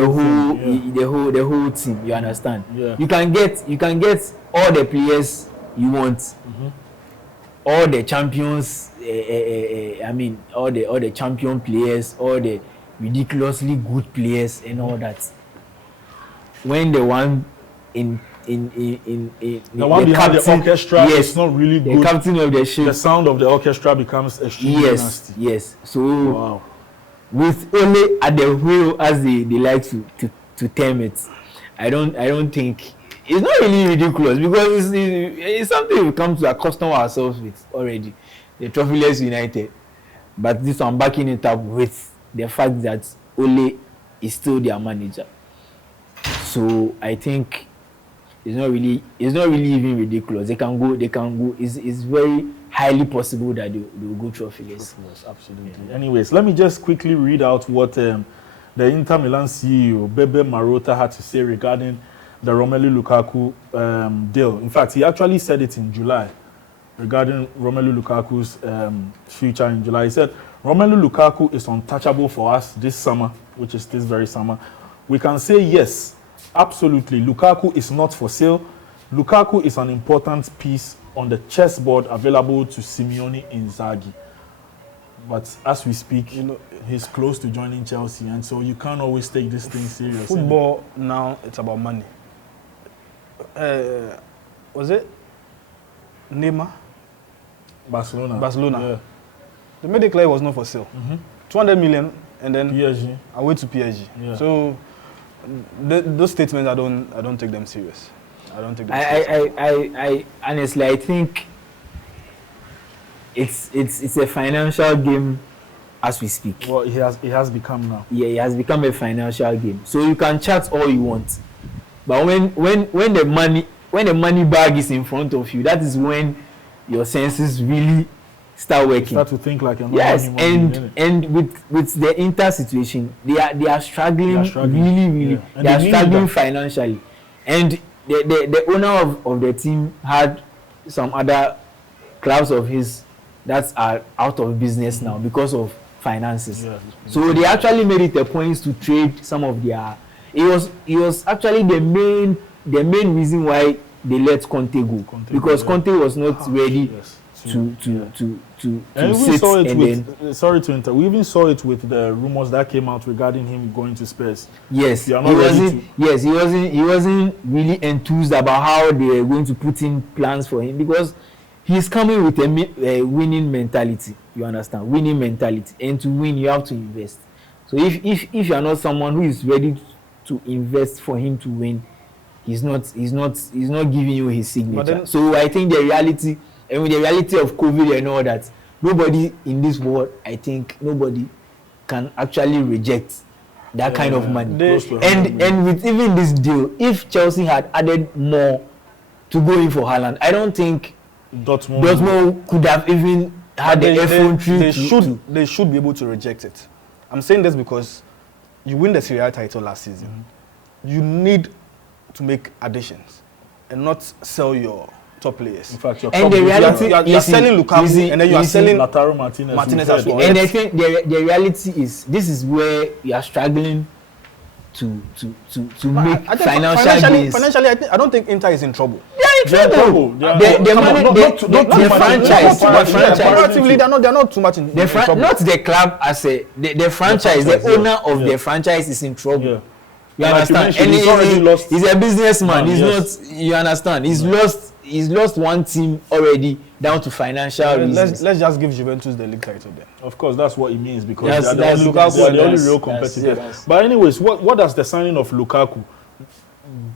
team. You understand? Yeah. You can get all the players you want, all the champions. All the champion players, all the ridiculously good players, and all that. When the one in the one behind the orchestra is not really good. The captain of the ship. The sound of the orchestra becomes extremely nasty. Yes. So wow. With only at the wheel, as they like to term it, I don't think it's not really ridiculous, because it's something we come to accustom ourselves with already. The trophyless United, but this one backing it up with the fact that Ole is still their manager. So I think it's not really even ridiculous. They can go. It's very highly possible that they will go trophyless. Absolutely. Yeah. Anyways, let me just quickly read out what the Inter Milan CEO Bebe Marotta had to say regarding the Romelu Lukaku deal. In fact, he actually said it in July. Regarding Romelu Lukaku's future in July. He said, Romelu Lukaku is untouchable for us this summer, which is this very summer. We can say yes, absolutely. Lukaku is not for sale. Lukaku is an important piece on the chessboard available to Simeone Inzaghi. But as we speak, he's close to joining Chelsea, and so you can't always take this thing serious. Football now, it's about money. Was it Neymar? Barcelona. Yeah. They made it clear it was not for sale. 200 million, and then PSG. away to PSG. Yeah. So those statements, I don't take them serious. I don't take them serious. I honestly, I think it's a financial game as we speak. Well, it has become now. Yeah, it has become a financial game. So you can chat all you want, but when the money bag is in front of you, that is when your senses really start working. You start to think like you're not yes, human and with the Inter situation, they are struggling, really. Yeah. They are struggling financially, and the owner of the team had some other clubs of his that are out of business now because of finances. Yeah. So they actually made it a point to trade some of their. It was actually the main reason why they let Conte go, because Conte was not ready to and we sit saw it and with, then, sorry to interrupt, we even saw it with the rumors that came out regarding him going to Spurs. yes, he You are not ready wasn't. Yes, he wasn't really enthused about how they were going to put in plans for him, because he's coming with a winning mentality. You understand? Winning mentality, and to win, you have to invest. So if you are not someone who is ready to invest for him to win, he's not giving you his signature. So I think the reality, and with the reality of COVID and all that, nobody in this world, I think nobody can actually reject that kind of money. And with even this deal, if Chelsea had added more to go in for Haaland, I don't think Dortmund could have even had the effrontery. They should be able to reject it. I'm saying this because you win the Serie A title last season. Mm-hmm. You need to make additions and not sell your top players. In fact, you are selling Lukaku, and then you are selling Lautaro Martinez as well. And I think the reality is, this is where you are struggling to make financial gains. Financially, I don't think Inter is in trouble. They are in trouble. The franchise. Comparatively, they're not too much in trouble. Not the club as the franchise. The owner of the franchise is in trouble. Yeah. You understand? And he's a businessman. He's not. You understand? He's lost one team already down to financial reasons. Let's just give Juventus the league title then. Of course, that's what it means, because they're the only real competitor. Yes. But anyways, what does the signing of Lukaku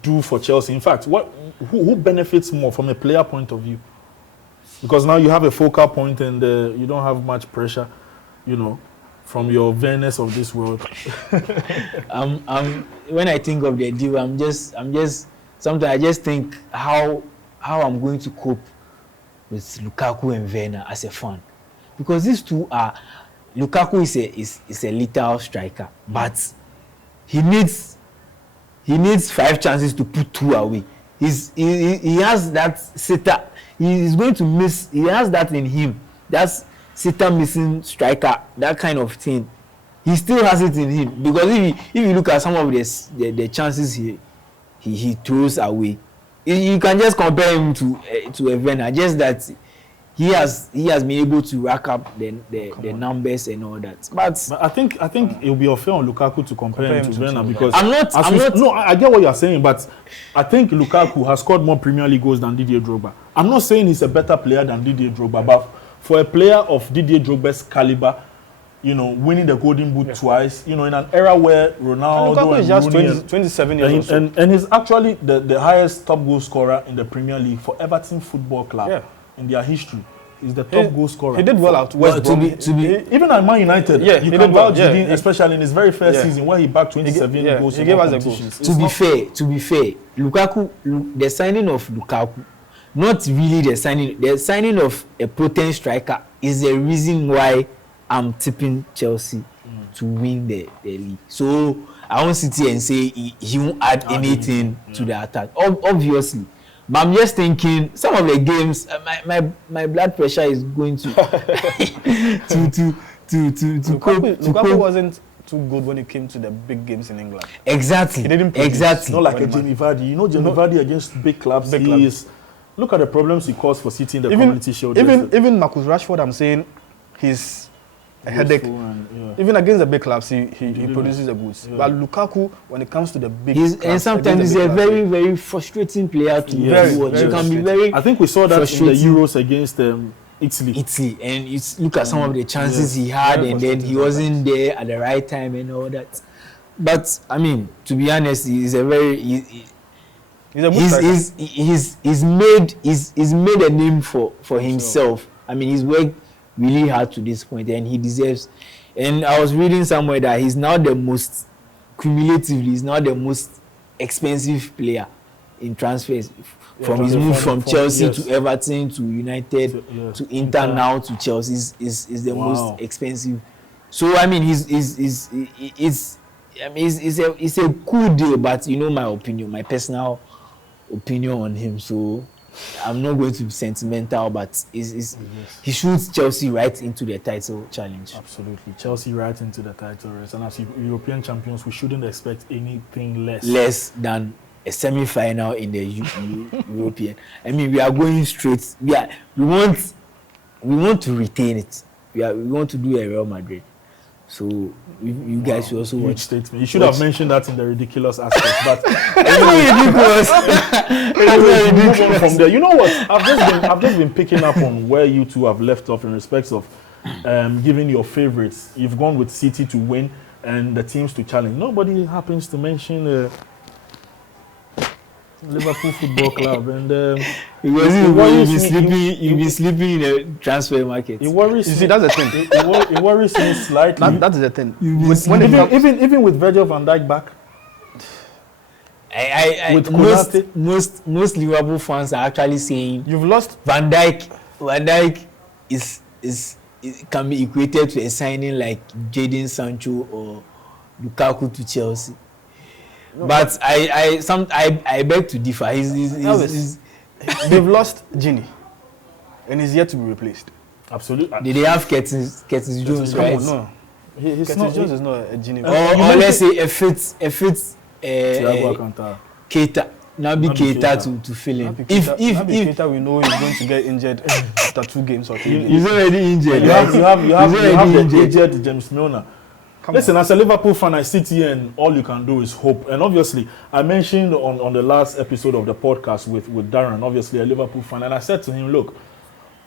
do for Chelsea? In fact, who benefits more from a player point of view? Because now you have a focal point and you don't have much pressure, from your Venice of this world. When I think of the deal, I'm just sometimes I just think how I'm going to cope with Lukaku and Werner as a fan, because these two are. Lukaku is a lethal striker, but he needs 5 chances to put 2 away. He has that sitter. He is going to miss. He has that in him. That's sitter missing striker. That kind of thing. He still has it in him, because if you look at some of the chances he throws away, you can just compare him to a Werner. Just that he has been able to rack up the numbers and all that. But I think it will be unfair on Lukaku to compare him to Werner, because I'm not. No, I get what you're saying, but I think Lukaku has scored more Premier League goals than Didier Drogba. I'm not saying he's a better player than Didier Drogba, but for a player of Didier Drogba's caliber, winning the Golden Boot twice, in an era where Ronaldo Lukaku is just 27 years old. And he's actually the highest top goal scorer in the Premier League for Everton Football Club in their history. He's the top goal scorer. He did well at West Brom. Even at Man United, he did well. Especially in his very first season, where he backed 27 goals. He gave us a goal. To be fair, Lukaku, the signing of Lukaku, not really the signing of a potent striker is the reason why I'm tipping Chelsea to win the league. So I won't sit here and say he won't add anything to the attack. Obviously. But I'm just thinking, some of the games, my blood pressure is going to Lukaku wasn't too good when it came to the big games in England. Exactly. He didn't produce. Exactly. Not like a Jamie Vardy. Jamie Vardy against big clubs. Look at the problems he caused for City in the Community Shield. Even Marcus Rashford, I'm saying, he's a headache. Even against the big clubs, he produces the goods. Yeah. But Lukaku, when it comes to the big clubs, and sometimes he's a very, very frustrating player to watch. You can be very. I think we saw that in the Euros against Italy. And you look at some of the chances he had, and then he wasn't there at the right time and all that. But I mean, to be honest, he's a very he's made a name for himself. I mean, he's worked really hard to this point, and he deserves. And I was reading somewhere that he's now the most expensive player in transfers. From his move from Chelsea to Everton to United to Inter now to Chelsea is the most expensive. So I mean, it's a cool deal, but you know my personal opinion on him. So I'm not going to be sentimental, but he shoots Chelsea right into the title challenge. Absolutely, Chelsea right into the title race, and as European champions, we shouldn't expect anything less than a semi-final in the European. I mean, we are going straight. We want to retain it. We want to do a Real Madrid. So you guys should also watch. Statement. You should have mentioned that in the ridiculous aspect, but ridiculous. From there, you know what? I've just been picking up on where you two have left off in respects of giving your favorites. You've gone with City to win and the teams to challenge. Nobody happens to mention Liverpool Football Club, and because you've been sleeping in the transfer market. It worries you see, that's the thing. It worries me slightly. That is the thing. Even with Virgil van Dijk back, most Liverpool fans are actually saying you've lost Van Dijk is can be equated to a signing like Jadon Sancho or Lukaku to Chelsea. No, but I beg to differ. They've lost Gini, and he's yet to be replaced. Absolutely. Did they have Curtis Jones, right? No, Curtis Jones is not a Gini. Or let's say a fit Thiago Alcantara. Keita. Naby Keita to fill in. If Keita, we know he's going to get injured after 2 games or 3 games. He's already injured. You have the aged James Milner. Listen, as a Liverpool fan, I sit here and all you can do is hope. And obviously, I mentioned on the last episode of the podcast with Darren, obviously a Liverpool fan, and I said to him, look,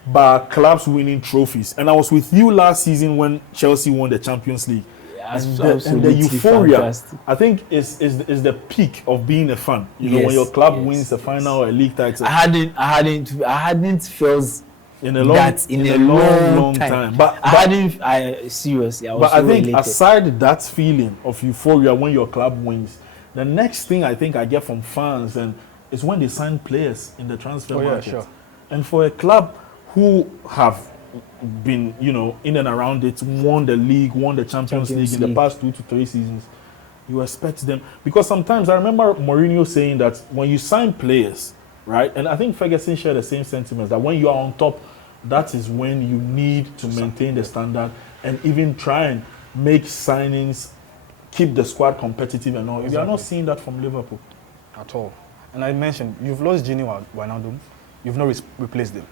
by clubs winning trophies, and I was with you last season when Chelsea won the Champions League. And the euphoria, fantastic. I think, is the peak of being a fan. You know, when your club wins a final or a league title. I hadn't felt in a long time. But seriously, I was but so I think related. aside that feeling of euphoria when your club wins, the next thing I think I get from fans is when they sign players in the transfer market. Sure. And for a club who have been, in and around it, won the league, won the Champions League in the past 2 to 3 seasons, you expect them. Because sometimes I remember Mourinho saying that when you sign players, right, and I think Ferguson shared the same sentiments, that when you are on top, that is when you need to maintain the standard and even try and make signings, keep the squad competitive and all. Exactly. You are not seeing that from Liverpool. At all. And I mentioned, you've lost Gini Wijnaldum, you've not replaced them.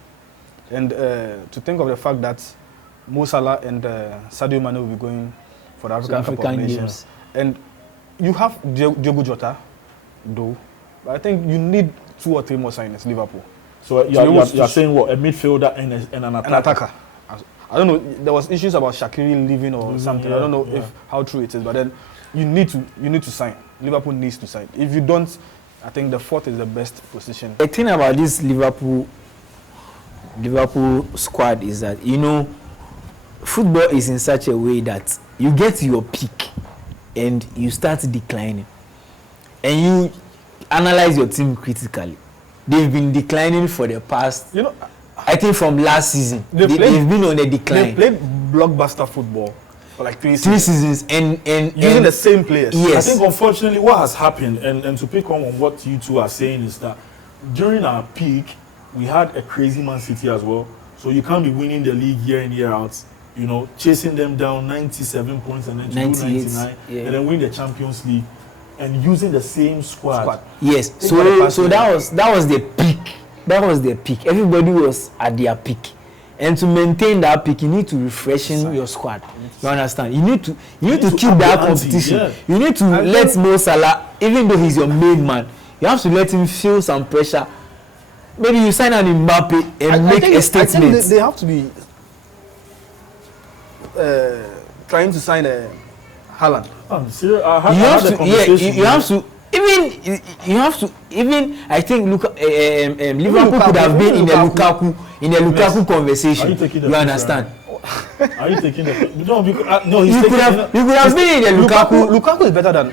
And to think of the fact that Mo Salah and Sadio Mane will be going for the African Cup of Nations. And you have Diogo Jota, though, but I think you need 2 or 3 more signings, Liverpool. So you're saying what? A midfielder and an attacker? An attacker. I don't know, there was issues about Shaqiri leaving or something. I don't know how true it is, but then you need to sign. Liverpool needs to sign. If you don't, I think the 4th is the best position. The thing about this Liverpool squad is that, football is in such a way that you get to your peak and you start declining. And you analyze your team critically. They've been declining for the past, I think from last season. They've been on a decline. They played blockbuster football for like 3 seasons. And using the same players. Yes. I think unfortunately what has happened, and to pick on what you two are saying, is that during our peak, we had a crazy Man City as well. So you can't be winning the league year in, year out, chasing them down 97 points and then to 99 and then win the Champions League and using the same squad. Yes. So that was the peak. That was the peak. Everybody was at their peak. And to maintain that peak, you need to refreshen your squad. You understand? You need to keep that competition. Yeah. You need to let Mo Salah, even though he's your main man, you have to let him feel some pressure. maybe you sign an Mbappe and make a statement. I think they have to be trying to sign a Haaland. You have to. Even I think Liverpool could have been in the Lukaku conversation. You understand? Are you taking the no? Because no, he's you could have been in the Lukaku. Lukaku is better than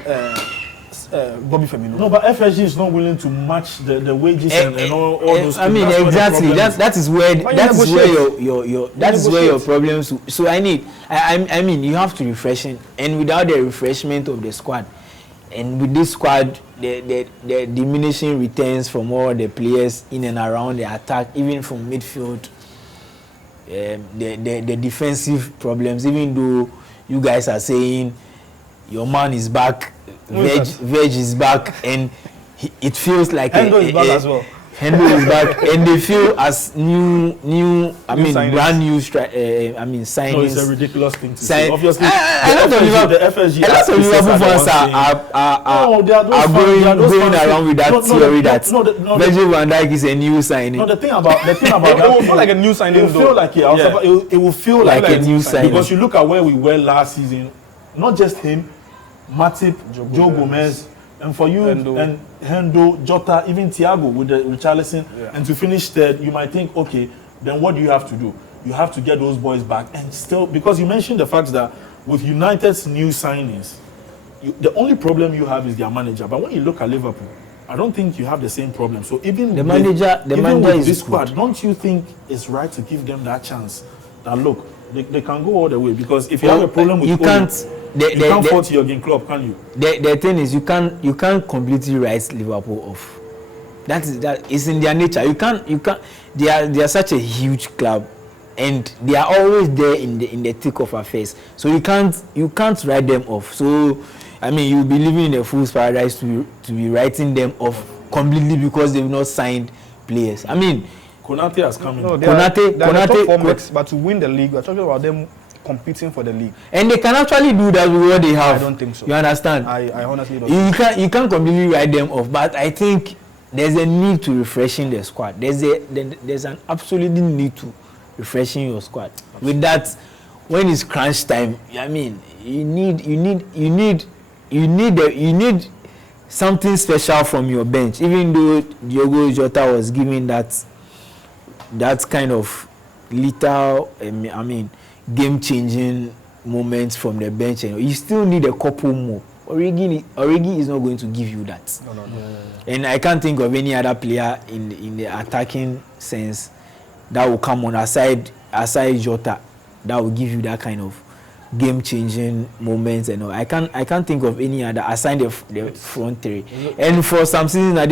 Bobby Firmino. No, but FSG is not willing to match the wages and all those. I mean, exactly. That is where your problems. So I mean, you have to refreshing, and without the refreshment of the squad. And with this squad, the diminishing returns from all the players in and around the attack, even from midfield, the defensive problems, even though you guys are saying your man is back, Veg is back, and it feels like Hendo is back as well. Hendo is back, and they feel as brand new signings. No, it's a ridiculous thing to say. Obviously, a lot of Liverpool fans are going around with that theory that Virgil van Dijk is a new signing. No, the thing about that, it will feel like a new signing. It will feel like it will feel like a new signing because you look at where we were last season. Not just him, Matip, Joe Gomez. And for you, Hendo, Jota, even Thiago with Richarlison, and to finish third, you might think, okay, then what do you have to do? You have to get those boys back. And still, because you mentioned the fact that with United's new signings, the only problem you have is their manager. But when you look at Liverpool, I don't think you have the same problem. So even the manager with is this squad, don't you think it's right to give them that chance? That look, they can go all the way. Because if you have a problem with you can't fault Jurgen Klopp, can you? The thing is, you can't completely write Liverpool off. That is in their nature. You can't. They are such a huge club, and they are always there in the thick of affairs. So you can't write them off. So I mean, you'll be living in a fool's paradise to be writing them off completely because they've not signed players. I mean, Konate has come in. No, they are top formats, but to win the league, we're talking about them competing for the league, and they can actually do that with what they have. I don't think so. You understand? I honestly don't. You can't completely write them off, but I think there's a need to refreshing the squad. There's an absolutely need to refreshing your squad. With that, when it's crunch time, I mean, you need something special from your bench. Even though Diogo Jota was giving that kind of little, game-changing moments from the bench, and you still need a couple more. Origi is not going to give you that. No. And I can't think of any other player in the attacking sense that will come on aside Jota that will give you that kind of game-changing moments. And all. I can't think of any other aside the front three. And for some seasons that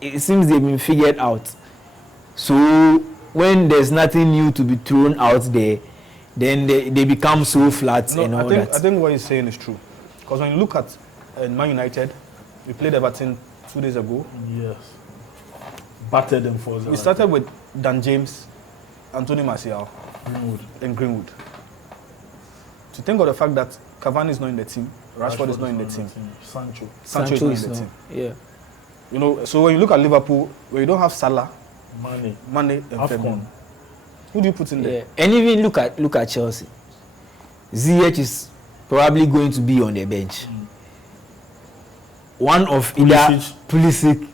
it seems they've been figured out. So when there's nothing new to be thrown out there, then they become so flat and all that. I think what he's saying is true. Because when you look at Man United, we played Everton 2 days ago. Yes. Battered them for. We started with Dan James, Anthony Martial, and Greenwood. To think of the fact that Cavani is not in the team, Rashford is not in the team. Sancho is not in the team. Yeah. You know, so when you look at Liverpool, where you don't have Salah, Mane and Firmino, who do you put in there? Yeah. And even look at Chelsea. Ziyech is probably going to be on the bench. One of Pulisic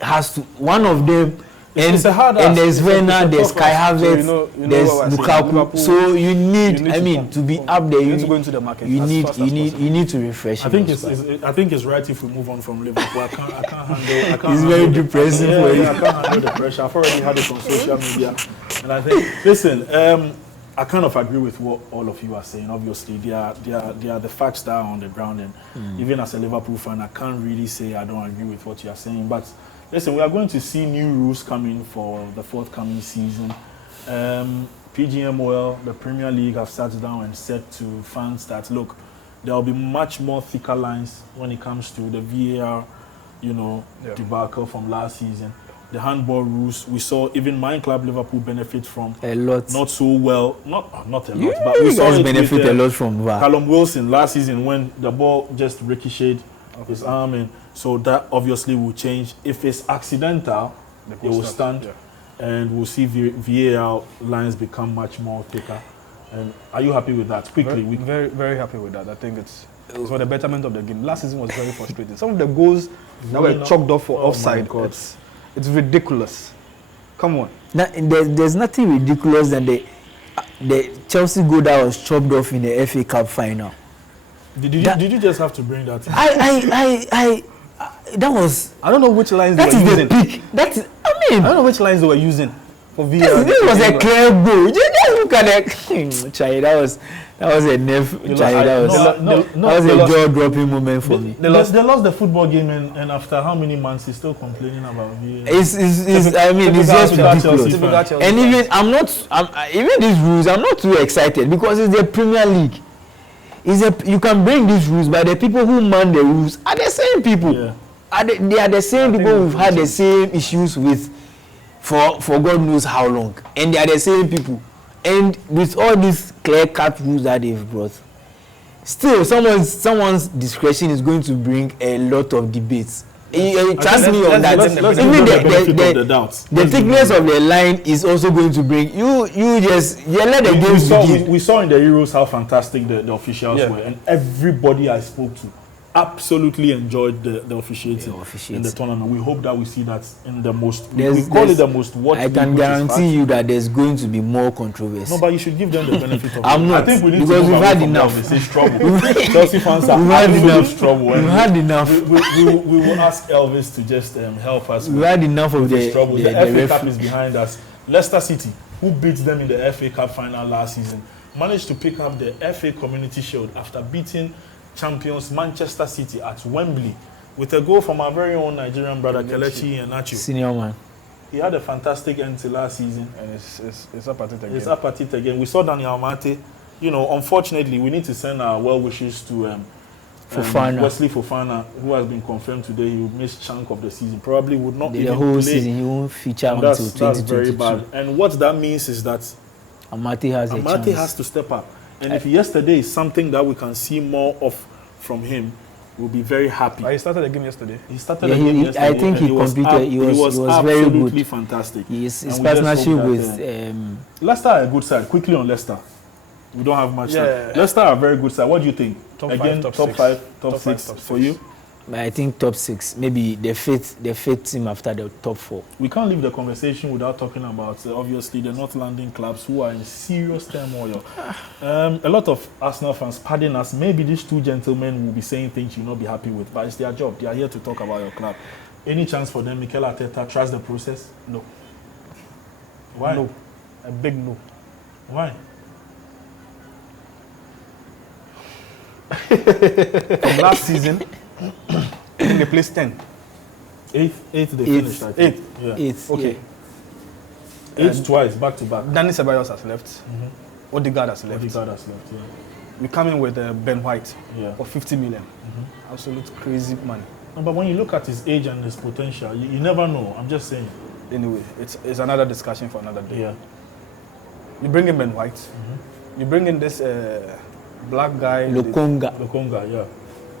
has to. One of them. And there's Werner, there's Kai Havertz, there's Lukaku. So you need to be up there. You need to go into the market. You need to refresh. I think it's right if we move on from Liverpool. I can't handle. It's very depressing for you. I can't handle the pressure. I've already had it on social media, and I think. Listen, I kind of agree with what all of you are saying. Obviously, they are the facts that are on the ground, and even as a Liverpool fan, I can't really say I don't agree with what you are saying, but. Listen, we are going to see new rules coming for the forthcoming season. PGMOL, the Premier League, have sat down and said to fans that, look, there will be much more thicker lines when it comes to the VAR, debacle from last season. The handball rules, we saw even my club, Liverpool, benefit from a lot. Not so well, not a lot, but we saw it benefit with, a lot from VAR. Callum Wilson last season when the ball just ricocheted his arm in. So that obviously will change. If it's accidental, they will stand, and we'll see VAR lines become much more thicker. And are you happy with that? Quickly, very, very happy with that. I think it's for the betterment of the game. Last season was very frustrating. Some of the goals that were chalked off for offside, it's ridiculous. Come on. Now, there's nothing ridiculous than the Chelsea goal that was chopped off in the FA Cup final. Did you just have to bring that in? That was. I don't know which lines they were using. That is the peak. That is. I don't know which lines they were using for VAR. This was a clear goal. Just look at that. Chai, that was a nerve. That was a jaw-dropping moment for me. They lost the football game, and after how many months he's still complaining about VAR? It's just ridiculous. And even these rules, I'm not too excited because it's the Premier League. You can bring these rules, but the people who man the rules are the same people. Yeah. They are the same people who've had the same issues with for God knows how long, and they are the same people. And with all these clear-cut rules that they've brought, still someone's discretion is going to bring a lot of debates. Trust me on that. Even the thickness of the line is also going to bring you let the games begin. We saw in the Euros how fantastic the officials were, and everybody I spoke to absolutely enjoyed the officiating in the tournament. We hope that we see that in the most. We call it the most watched. I can guarantee you that there's going to be more controversy. No, but you should give them the benefit of. I'm not. I think we need because to we've had enough. Chelsea fans are absolute trouble. We've had enough. We will ask Elvis to just help us. We've had enough of the trouble. The FA Cup is behind us. Leicester City, who beat them in the FA Cup final last season, managed to pick up the FA Community Shield after beating champions Manchester City at Wembley with a goal from our very own Nigerian brother Kelechi Iheanacho. Senior man. He had a fantastic end to last season, and it's up at it again. It's up at it again. We saw Daniel Mate. Unfortunately, we need to send our well wishes to Wesley Fofana, who has been confirmed today he will miss chunk of the season. Probably would not even the whole play. Season. He won't feature until 2022. That's very bad. And what that means is that Amate has to step up. And if yesterday is something that we can see more of from him, we'll be very happy. He started the game yesterday. He started the game yesterday. I think he completed. He was very good. Fantastic. His partnership with Leicester are a good side. Quickly on Leicester. We don't have much time. Leicester are a very good side. What do you think? Top six for you? I think top 6, maybe the fifth team after the top 4. We can't leave the conversation without talking about obviously the North London clubs who are in serious turmoil. A lot of Arsenal fans, pardon us, maybe these two gentlemen will be saying things you'll not be happy with, but it's their job. They are here to talk about your club. Any chance for them, Mikel Arteta, trust the process? No. Why? No. A big no. Why? From last season, I think they placed 10. 8th they finished, I think. 8th. Okay. 8 twice, back to back. Dani Ceballos has left. Odegaard has left. Yeah. We come in with Ben White for 50 million. Absolute crazy money. No, but when you look at his age and his potential, you never know. I'm just saying. Anyway, it's another discussion for another day. Yeah. You bring in Ben White. You bring in this black guy. Lokonga, yeah.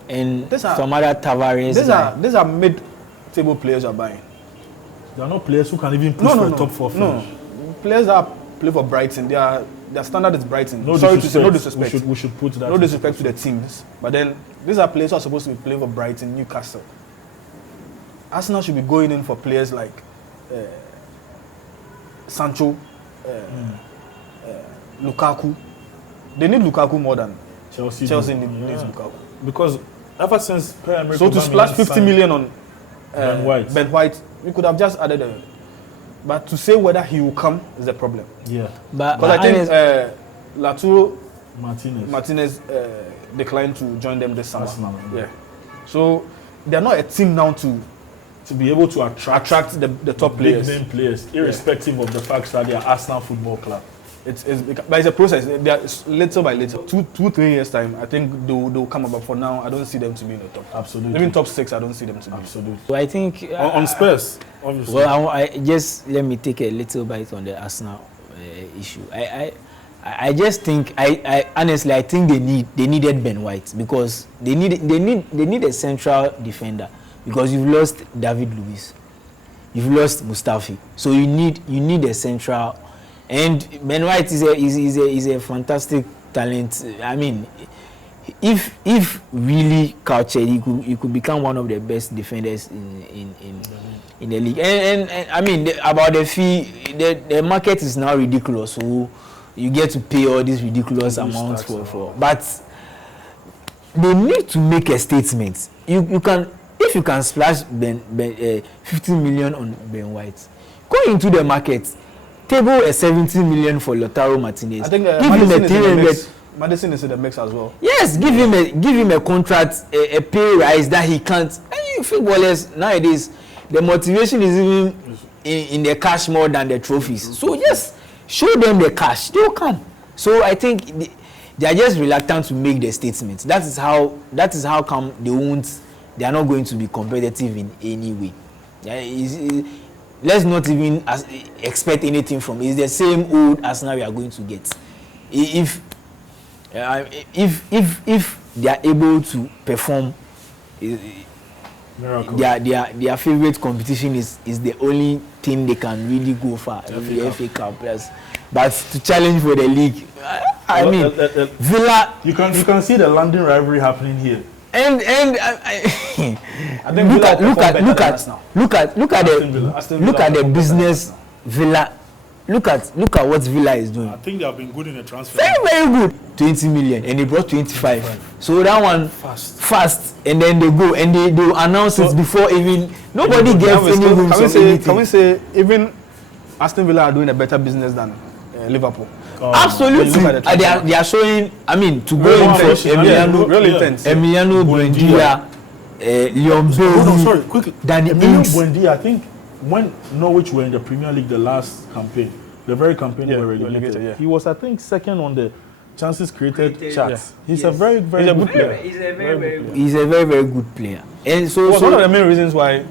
And some other Tavares. These are mid-table players you're buying. They are not players who can even push for a top 4 finish. No, players that play for Brighton. Their standard is Brighton. No disrespect. We should put that. No disrespect to the teams, but then these are players who are supposed to be playing for Brighton, Newcastle. Arsenal should be going in for players like Sancho, Lukaku. They need Lukaku more than Chelsea needs Lukaku. Because ever since so to splash 50 million on Ben White, we could have just added a. But to say whether he will come is the problem. Yeah. Because I think Lautaro Martinez declined to join them this summer. Arsenal, yeah. So they are not a team now to be able to attract the top players. Big name players, irrespective of the fact that they are Arsenal Football Club. But it's a process. They are little by little. 2-3 years time, I think they'll come up. But for now, I don't see them to be in the top. Absolutely. Even top 6, I don't see them to be. Absolutely. So I think on Spurs, obviously. Well, I just let me take a little bite on the Arsenal issue. I just think I honestly I think they needed Ben White because they need a central defender because you've lost David Luiz. you've lost Mustafi. So you need a central, and Ben White is a fantastic talent. I mean, if really cultured, he could become one of the best defenders in the league. And I mean, about the fee, the market is now ridiculous. So you get to pay all these ridiculous amounts for. But they need to make a statement. You can, if you can splash 50 million on Ben White, go into the market, table a 70 million for Lautaro Martinez. I think Madison is in the mix as well. Yes, give him a contract, a pay rise that he can't. And you footballers nowadays, the motivation is even in the cash more than the trophies. So yes, show them the cash, they will come. So I think they are just reluctant to make the statements. That is how come they are not going to be competitive in any way. Let's not even expect anything from it. It's the same old Arsenal we are going to get. If they are able to perform, their favorite competition is the only thing they can really go for, the FA Cup. Yes. But to challenge for the league, I mean, Villa. You can see the London rivalry happening here. And I think look at the business Villa. Look at what Villa is doing. I think they have been good in the transfer. Very good. 20 million and they brought 25. So that one fast and then they go and they will announce it before even nobody gets any room. Can we say even Aston Villa are doing a better business than Liverpool? Absolutely. They are showing, I mean, to go in for Emiliano Buendia, Leon Bailey, quickly. Danny Emiliano Ings. Buendia, I think when Norwich were in the Premier League the last campaign, the very campaign they were relegated, he was, I think, second on the chances created charts. He's a very good player. He's a very good player. And so one of the main reasons why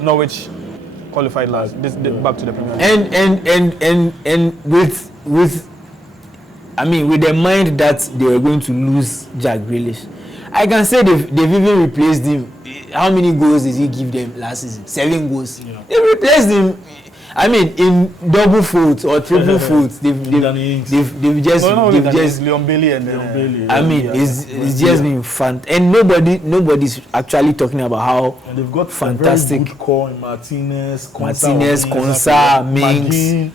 Norwich qualified last back to the Premier League. And with the mind that they were going to lose Jack Grealish, I can say they've even replaced him. How many goals did he give them last season? 7 goals. Yeah. They replaced him. I mean, in double folds or triple folds, they've just Leon Bailey and Bailey. I mean, it's just been fun, and nobody's actually talking about how and they've got fantastic. Very good core in Martinez, Konsa, Mings,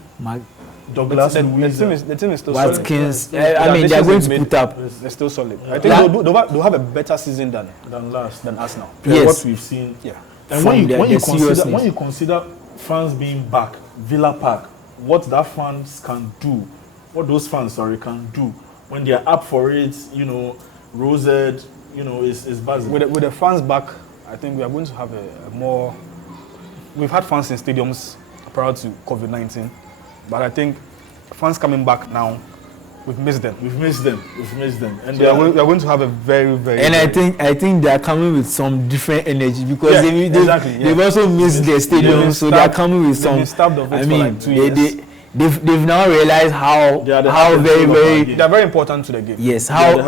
Douglas. The team is still Watkins. solid. I mean, they're going to put up. They're still solid. I think they'll have a better season than Arsenal. Yes, what we've seen. Yeah. And when you consider fans being back, Villa Park, what those fans can do when they are up for it, Rosed, is buzzing. With the fans back, I think we are going to have a more. We've had fans in stadiums prior to COVID-19, but I think fans coming back now, we've missed them, and we are going to have a very. And I think they are coming with some different energy because they've also missed their stadium, so they are coming with some. I mean, they've now realized how very they are very important to the game. Yes, how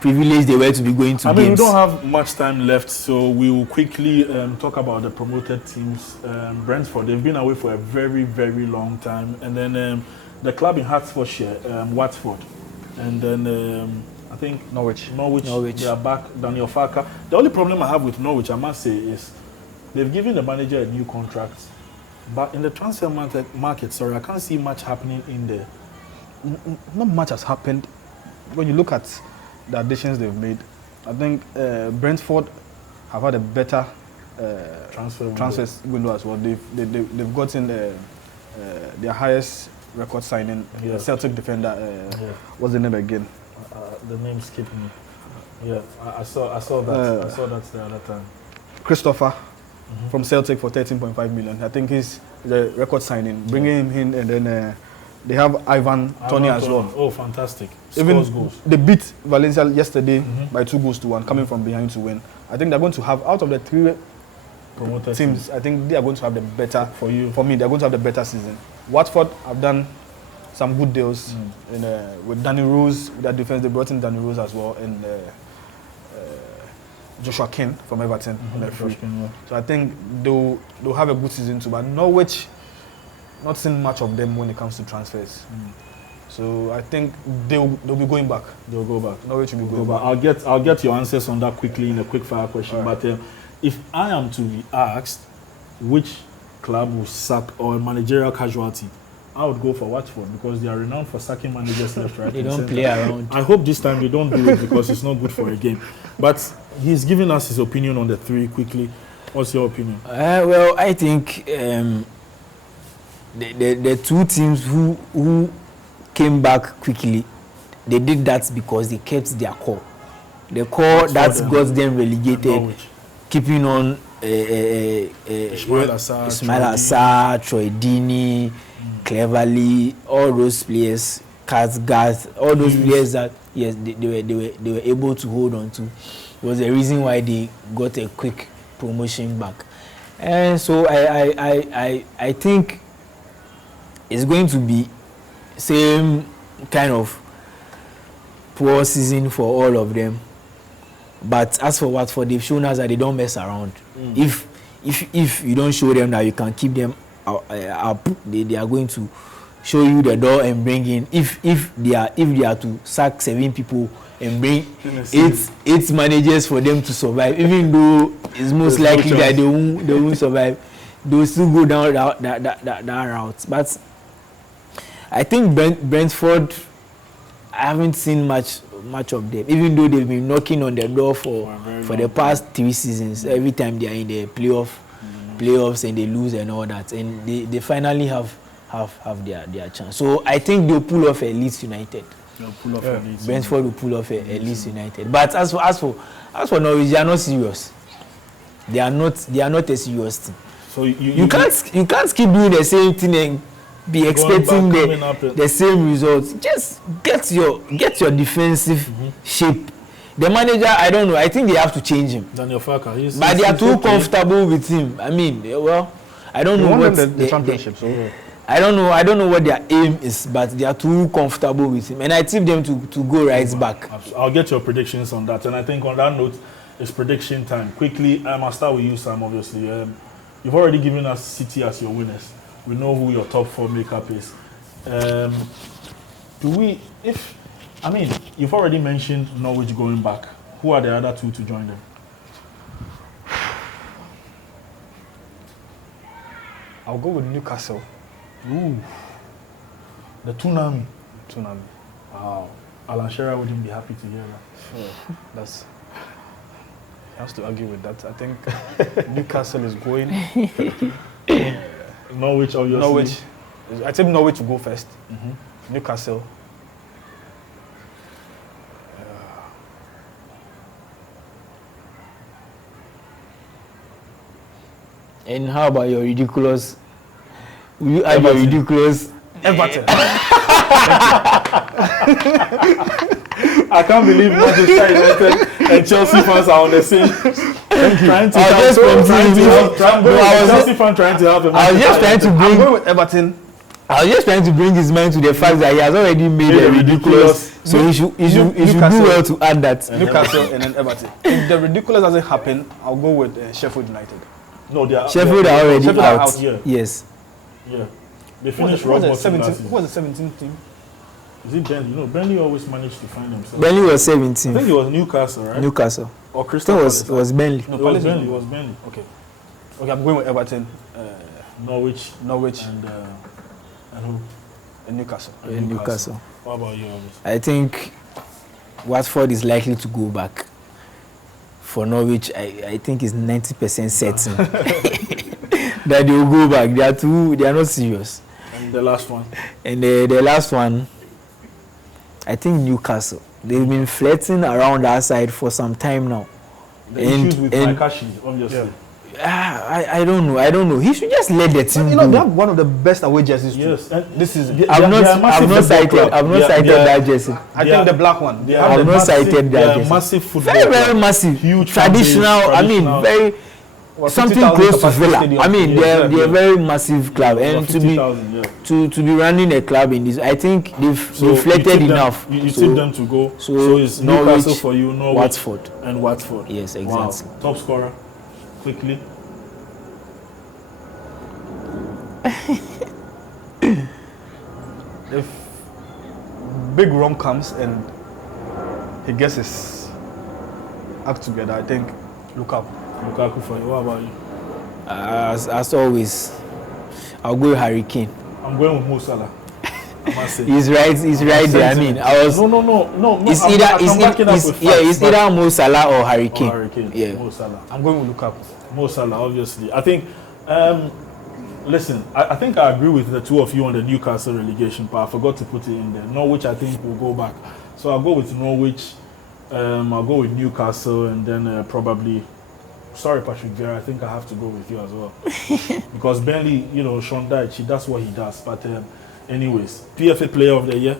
privileged they were to be going to games. I mean, we don't have much time left, so we will quickly talk about the promoted teams. Brentford, they've been away for a very, very long time, and then the club in Hertfordshire, Watford, and then I think Norwich. They are back. Daniel Farker. The only problem I have with Norwich, I must say, is they've given the manager a new contract, but in the transfer market, I can't see much happening in there. Not much has happened. When you look at the additions they've made, I think Brentford have had a better transfer window as well. They've gotten their highest record signing, Celtic defender. What's the name again? The name skipped me. Yeah, I saw that. I saw that the other time. Christopher from Celtic for 13.5 million. I think he's the record signing. Bringing him in, and then they have Ivan Toney as well. Oh, fantastic! Even goals. They beat Valencia yesterday by 2-1, coming from behind to win. I think they're going to have, out of the 3 promoted teams, I think they are going to have the better. For me, they're going to have the better season. Watford have done some good deals with Danny Rose, with their defense. They brought in Danny Rose as well, and Joshua King from Everton on their free. King, yeah. So I think they'll have a good season too. But Norwich, not seen much of them when it comes to transfers. So I think they'll be going back. They'll go back. Norwich will be going back. I'll get your answers on that quickly in a quick fire question. Right. But if I am to be asked which club will sack or managerial casualty, I would go for Watford because they are renowned for sacking managers left, right. They don't play around. I hope this time they don't do it because it's not good for a game. But he's giving us his opinion on the three quickly. What's your opinion? Well, I think the two teams who came back quickly, they did that because they kept their core. The core that got them relegated, keeping on Ismail Assar, Troy Deeney, Cleverly, all those players, Garth, all those players that they were able to hold on to. It was the reason why they got a quick promotion back. And so I think it's going to be same kind of poor season for all of them. But as for Watford, they've shown us that they don't mess around. If you don't show them that you can keep them up, they are going to show you the door and bring in. If they are to sack 7 people and bring 8 managers for them to survive, even though it's most likely that they won't survive, they'll still go down that route. But I think Brentford, I haven't seen much of them, even though they've been knocking on the door for the past 3 seasons. Every time they are in the playoffs and they lose and all that, and they finally have their chance. So I think they'll pull off a Leeds United. Brentford will pull off a Leeds United. But as for Norwich, they are not serious. They are not a serious team. So you can't keep doing the same thing and be expecting the same results. Just get your defensive shape. The manager, I don't know. I think they have to change him. Daniel Farker, but they are too comfortable with him. I mean, well, I don't know what the championship. I don't know what their aim is, but they are too comfortable with him, and I tip them to go right back. I'll get your predictions on that, and I think on that note, it's prediction time. Quickly, I'll start with you, Sam. Obviously, you've already given us City as your winners. We know who your top 4 makeup is. You've already mentioned Norwich going back. Who are the other 2 to join them? I'll go with Newcastle. Ooh. The Toonami. Wow. Alan Shearer wouldn't be happy to hear that. He has to argue with that. I think Newcastle is going. Norwich, obviously. I think Norwich will go first. Newcastle. And how about your ridiculous? Will you add your ridiculous? Everton. I can't believe Manchester United and Chelsea fans are on the same. Trying to help. I was just trying to bring. I'm going with Everton. I was just trying to bring his mind to the fact that he has already made a ridiculous. So he should do well to add that. Newcastle and then Everton. If the ridiculous doesn't happen, I'll go with Sheffield United. No, Sheffield are already out. Yeah. Yes. Yeah. They finished Who was the 17th team? Is it Burnley? Burnley always managed to find themselves. Burnley was 17. I think it was Newcastle, right? Newcastle. Or Crystal Palace. It was Burnley. No, it was Burnley. Okay, I'm going with Everton. Norwich. And who? And Newcastle. Newcastle. What about you? I think Watford is likely to go back. For Norwich, I think it's 90% certain that they will go back. They are not serious. And the last one? And the last one, I think Newcastle. They've been flirting around that side for some time now. The issues with Makashi, obviously. I don't know. He should just let the team go. They have one of the best away jerseys. Yes. This is. I've not cited that jersey. I think the black one. I've not cited that jersey. Massive football. Very massive. Huge. Traditional. I mean, very. something 50,000 close to capacity Villa. stadium. I mean, they're a very massive club, and to be 50,000, yeah. to be running a club in this, I think they've So you reflected tip enough. Them, you So- tip them to go. so So it's Norwich, Newcastle for you, Norwich, Watford. and Watford. Yes, Wow. exactly. Top scorer, quickly. If big Rom comes and he gets his act together, I think Lukaku. Lukaku for you. What about you? As always, I'll go with Harry Kane. I'm going with Mo Salah. I must say. He's right there. I mean, I was. No. It's I'm either backing up with facts, it's but- either Mo Salah or Harry Kane. Or Harry Kane. Yeah. Mo Salah. I'm going with Lukaku. Mo Salah, obviously. I think, listen, I think I agree with the two of you on the Newcastle relegation part. I forgot to put it in there. Norwich, I think, will go back. So I'll go with Norwich. I'll go with Newcastle, and then probably, sorry, Patrick Vieira, I think I have to go with you as well. Because Burnley, Sean Dyche, that's what he does. But anyways, PFA Player of the Year.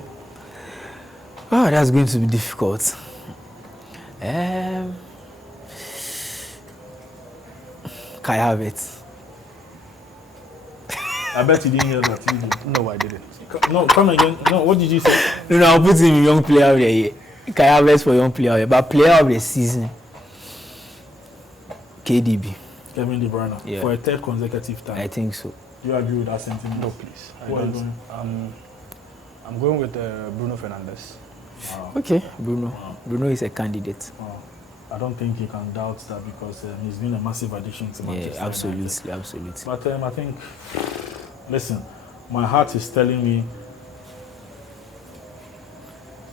Oh, that's going to be difficult. Kai Havertz. I bet you didn't hear that. You did. No, I didn't. No, come again. No, what did you say? No, I'll put him in young player of the year. Kai Havertz for young player of the year, but player of the season, KDB. Kevin De Bruyne. Yeah. For a third consecutive time. I think so. Do you agree with that sentiment? No, please. I Who are you don't. going? I'm going with Bruno Fernandes. Wow. Okay, Bruno. Wow. Bruno is a candidate. Wow. I don't think you can doubt that because he's been a massive addition to Manchester Yeah, absolutely, United. absolutely. But I think, listen, my heart is telling me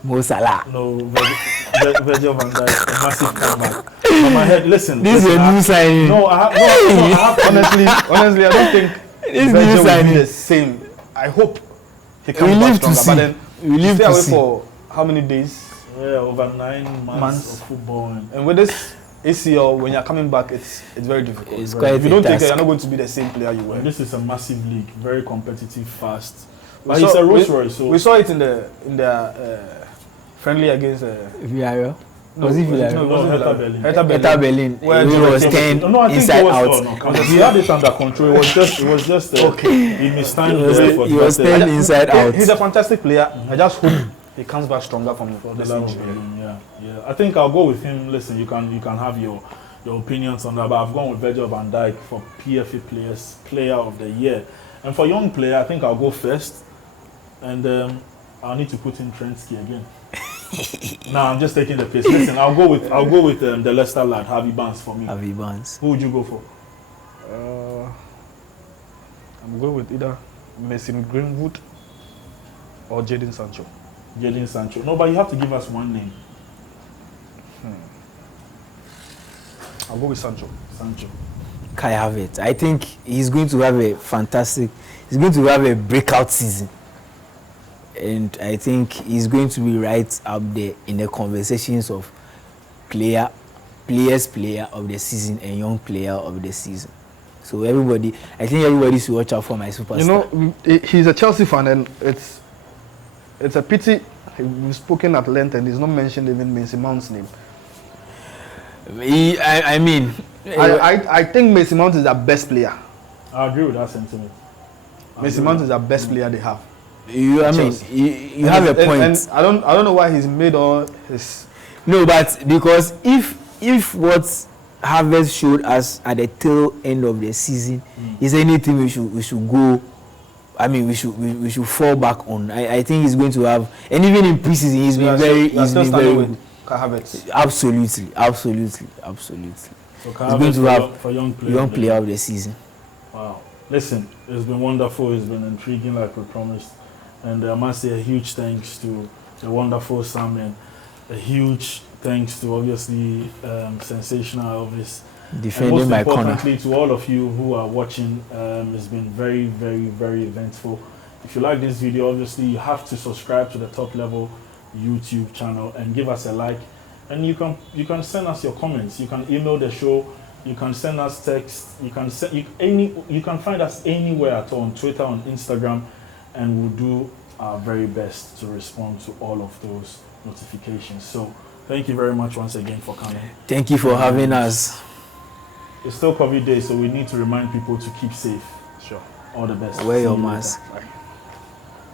Mo Salah. no. Virgil van Dijk, a massive comeback. But my head, listen. This is listen, a new signing. No, I have Honestly, I don't think This Virgil new will be signing. the same. I hope he We comes back live to stronger. see. But then We live stay to away see. for how many days? Yeah, over 9 months Months. of football. And with this ACL, when you're coming back, it's very difficult. It's Very- quite if you a don't take task. it, you're not going to be the same player you were. And this is a massive league, very competitive, fast. We But he's saw- a Rolls we- Royce, so We saw it in the friendly against. Villarreal. Was it Villarreal? No, it wasn't Hertha Villarreal. Berlin. Hertha Berlin. Hertha Berlin. Where He Jordan was came- 10 No, I think inside it was, out. Oh, no, come on. He had it under control. It was just Okay. He mistimed He was- the effort. he was but, 10 inside out. He's a fantastic player. I just hope he comes back stronger from the this level, injury. yeah. I think I'll go with him. Listen, you can have your opinions on that, but I've gone with Virgil van Dijk for PFA Player of the Year. And for young player, I think I'll go first, and I'll need to put in Trentski again. No, I'm just taking the piss. Listen, I'll go with the Leicester lad, Harvey Barnes for me. Harvey Barnes. Who would you go for? I'm going with either Mason Greenwood or Jadon Sancho. Jadon Sancho. No, but you have to give us one name. I'll go with Sancho. Sancho. Kai Havertz. I think he's going to have he's going to have a breakout season. And I think he's going to be right up there in the conversations of player of the season and young player of the season. So I think everybody should watch out for my superstar. You know, he's a Chelsea fan, and it's a pity we've spoken at length and he's not mentioned even Mason Mount's name. I think Mason Mount is their best player. I agree with that sentiment. Mason Mount is the best player they have. You have a point. And I don't know why he's made all his. No, but because if what Havertz showed us at the tail end of the season is anything we should go. I mean, we should fall back on. I think he's going to have, and even in preseason, he's been very good. Havertz. Absolutely. So He's going to have for young player of the season. Wow. Listen, it's been wonderful. It's been intriguing, like we promised. And I must say a huge thanks to the wonderful Sam, and a huge thanks to obviously sensational Elvis. Defending and my most corner. importantly, to all of you who are watching, it's been very, very, very eventful. If you like this video, obviously you have to subscribe to the Top Level YouTube channel and give us a like. And you can send us your comments. You can email the show. You can send us text. You can find us anywhere at all, on Twitter, on Instagram, and we'll do our very best to respond to all of those notifications. So thank you very much once again for coming. Thank you for having us. It's still COVID days, so we need to remind people to keep safe. Sure. All the best. Wear See your you later. mask. Bye.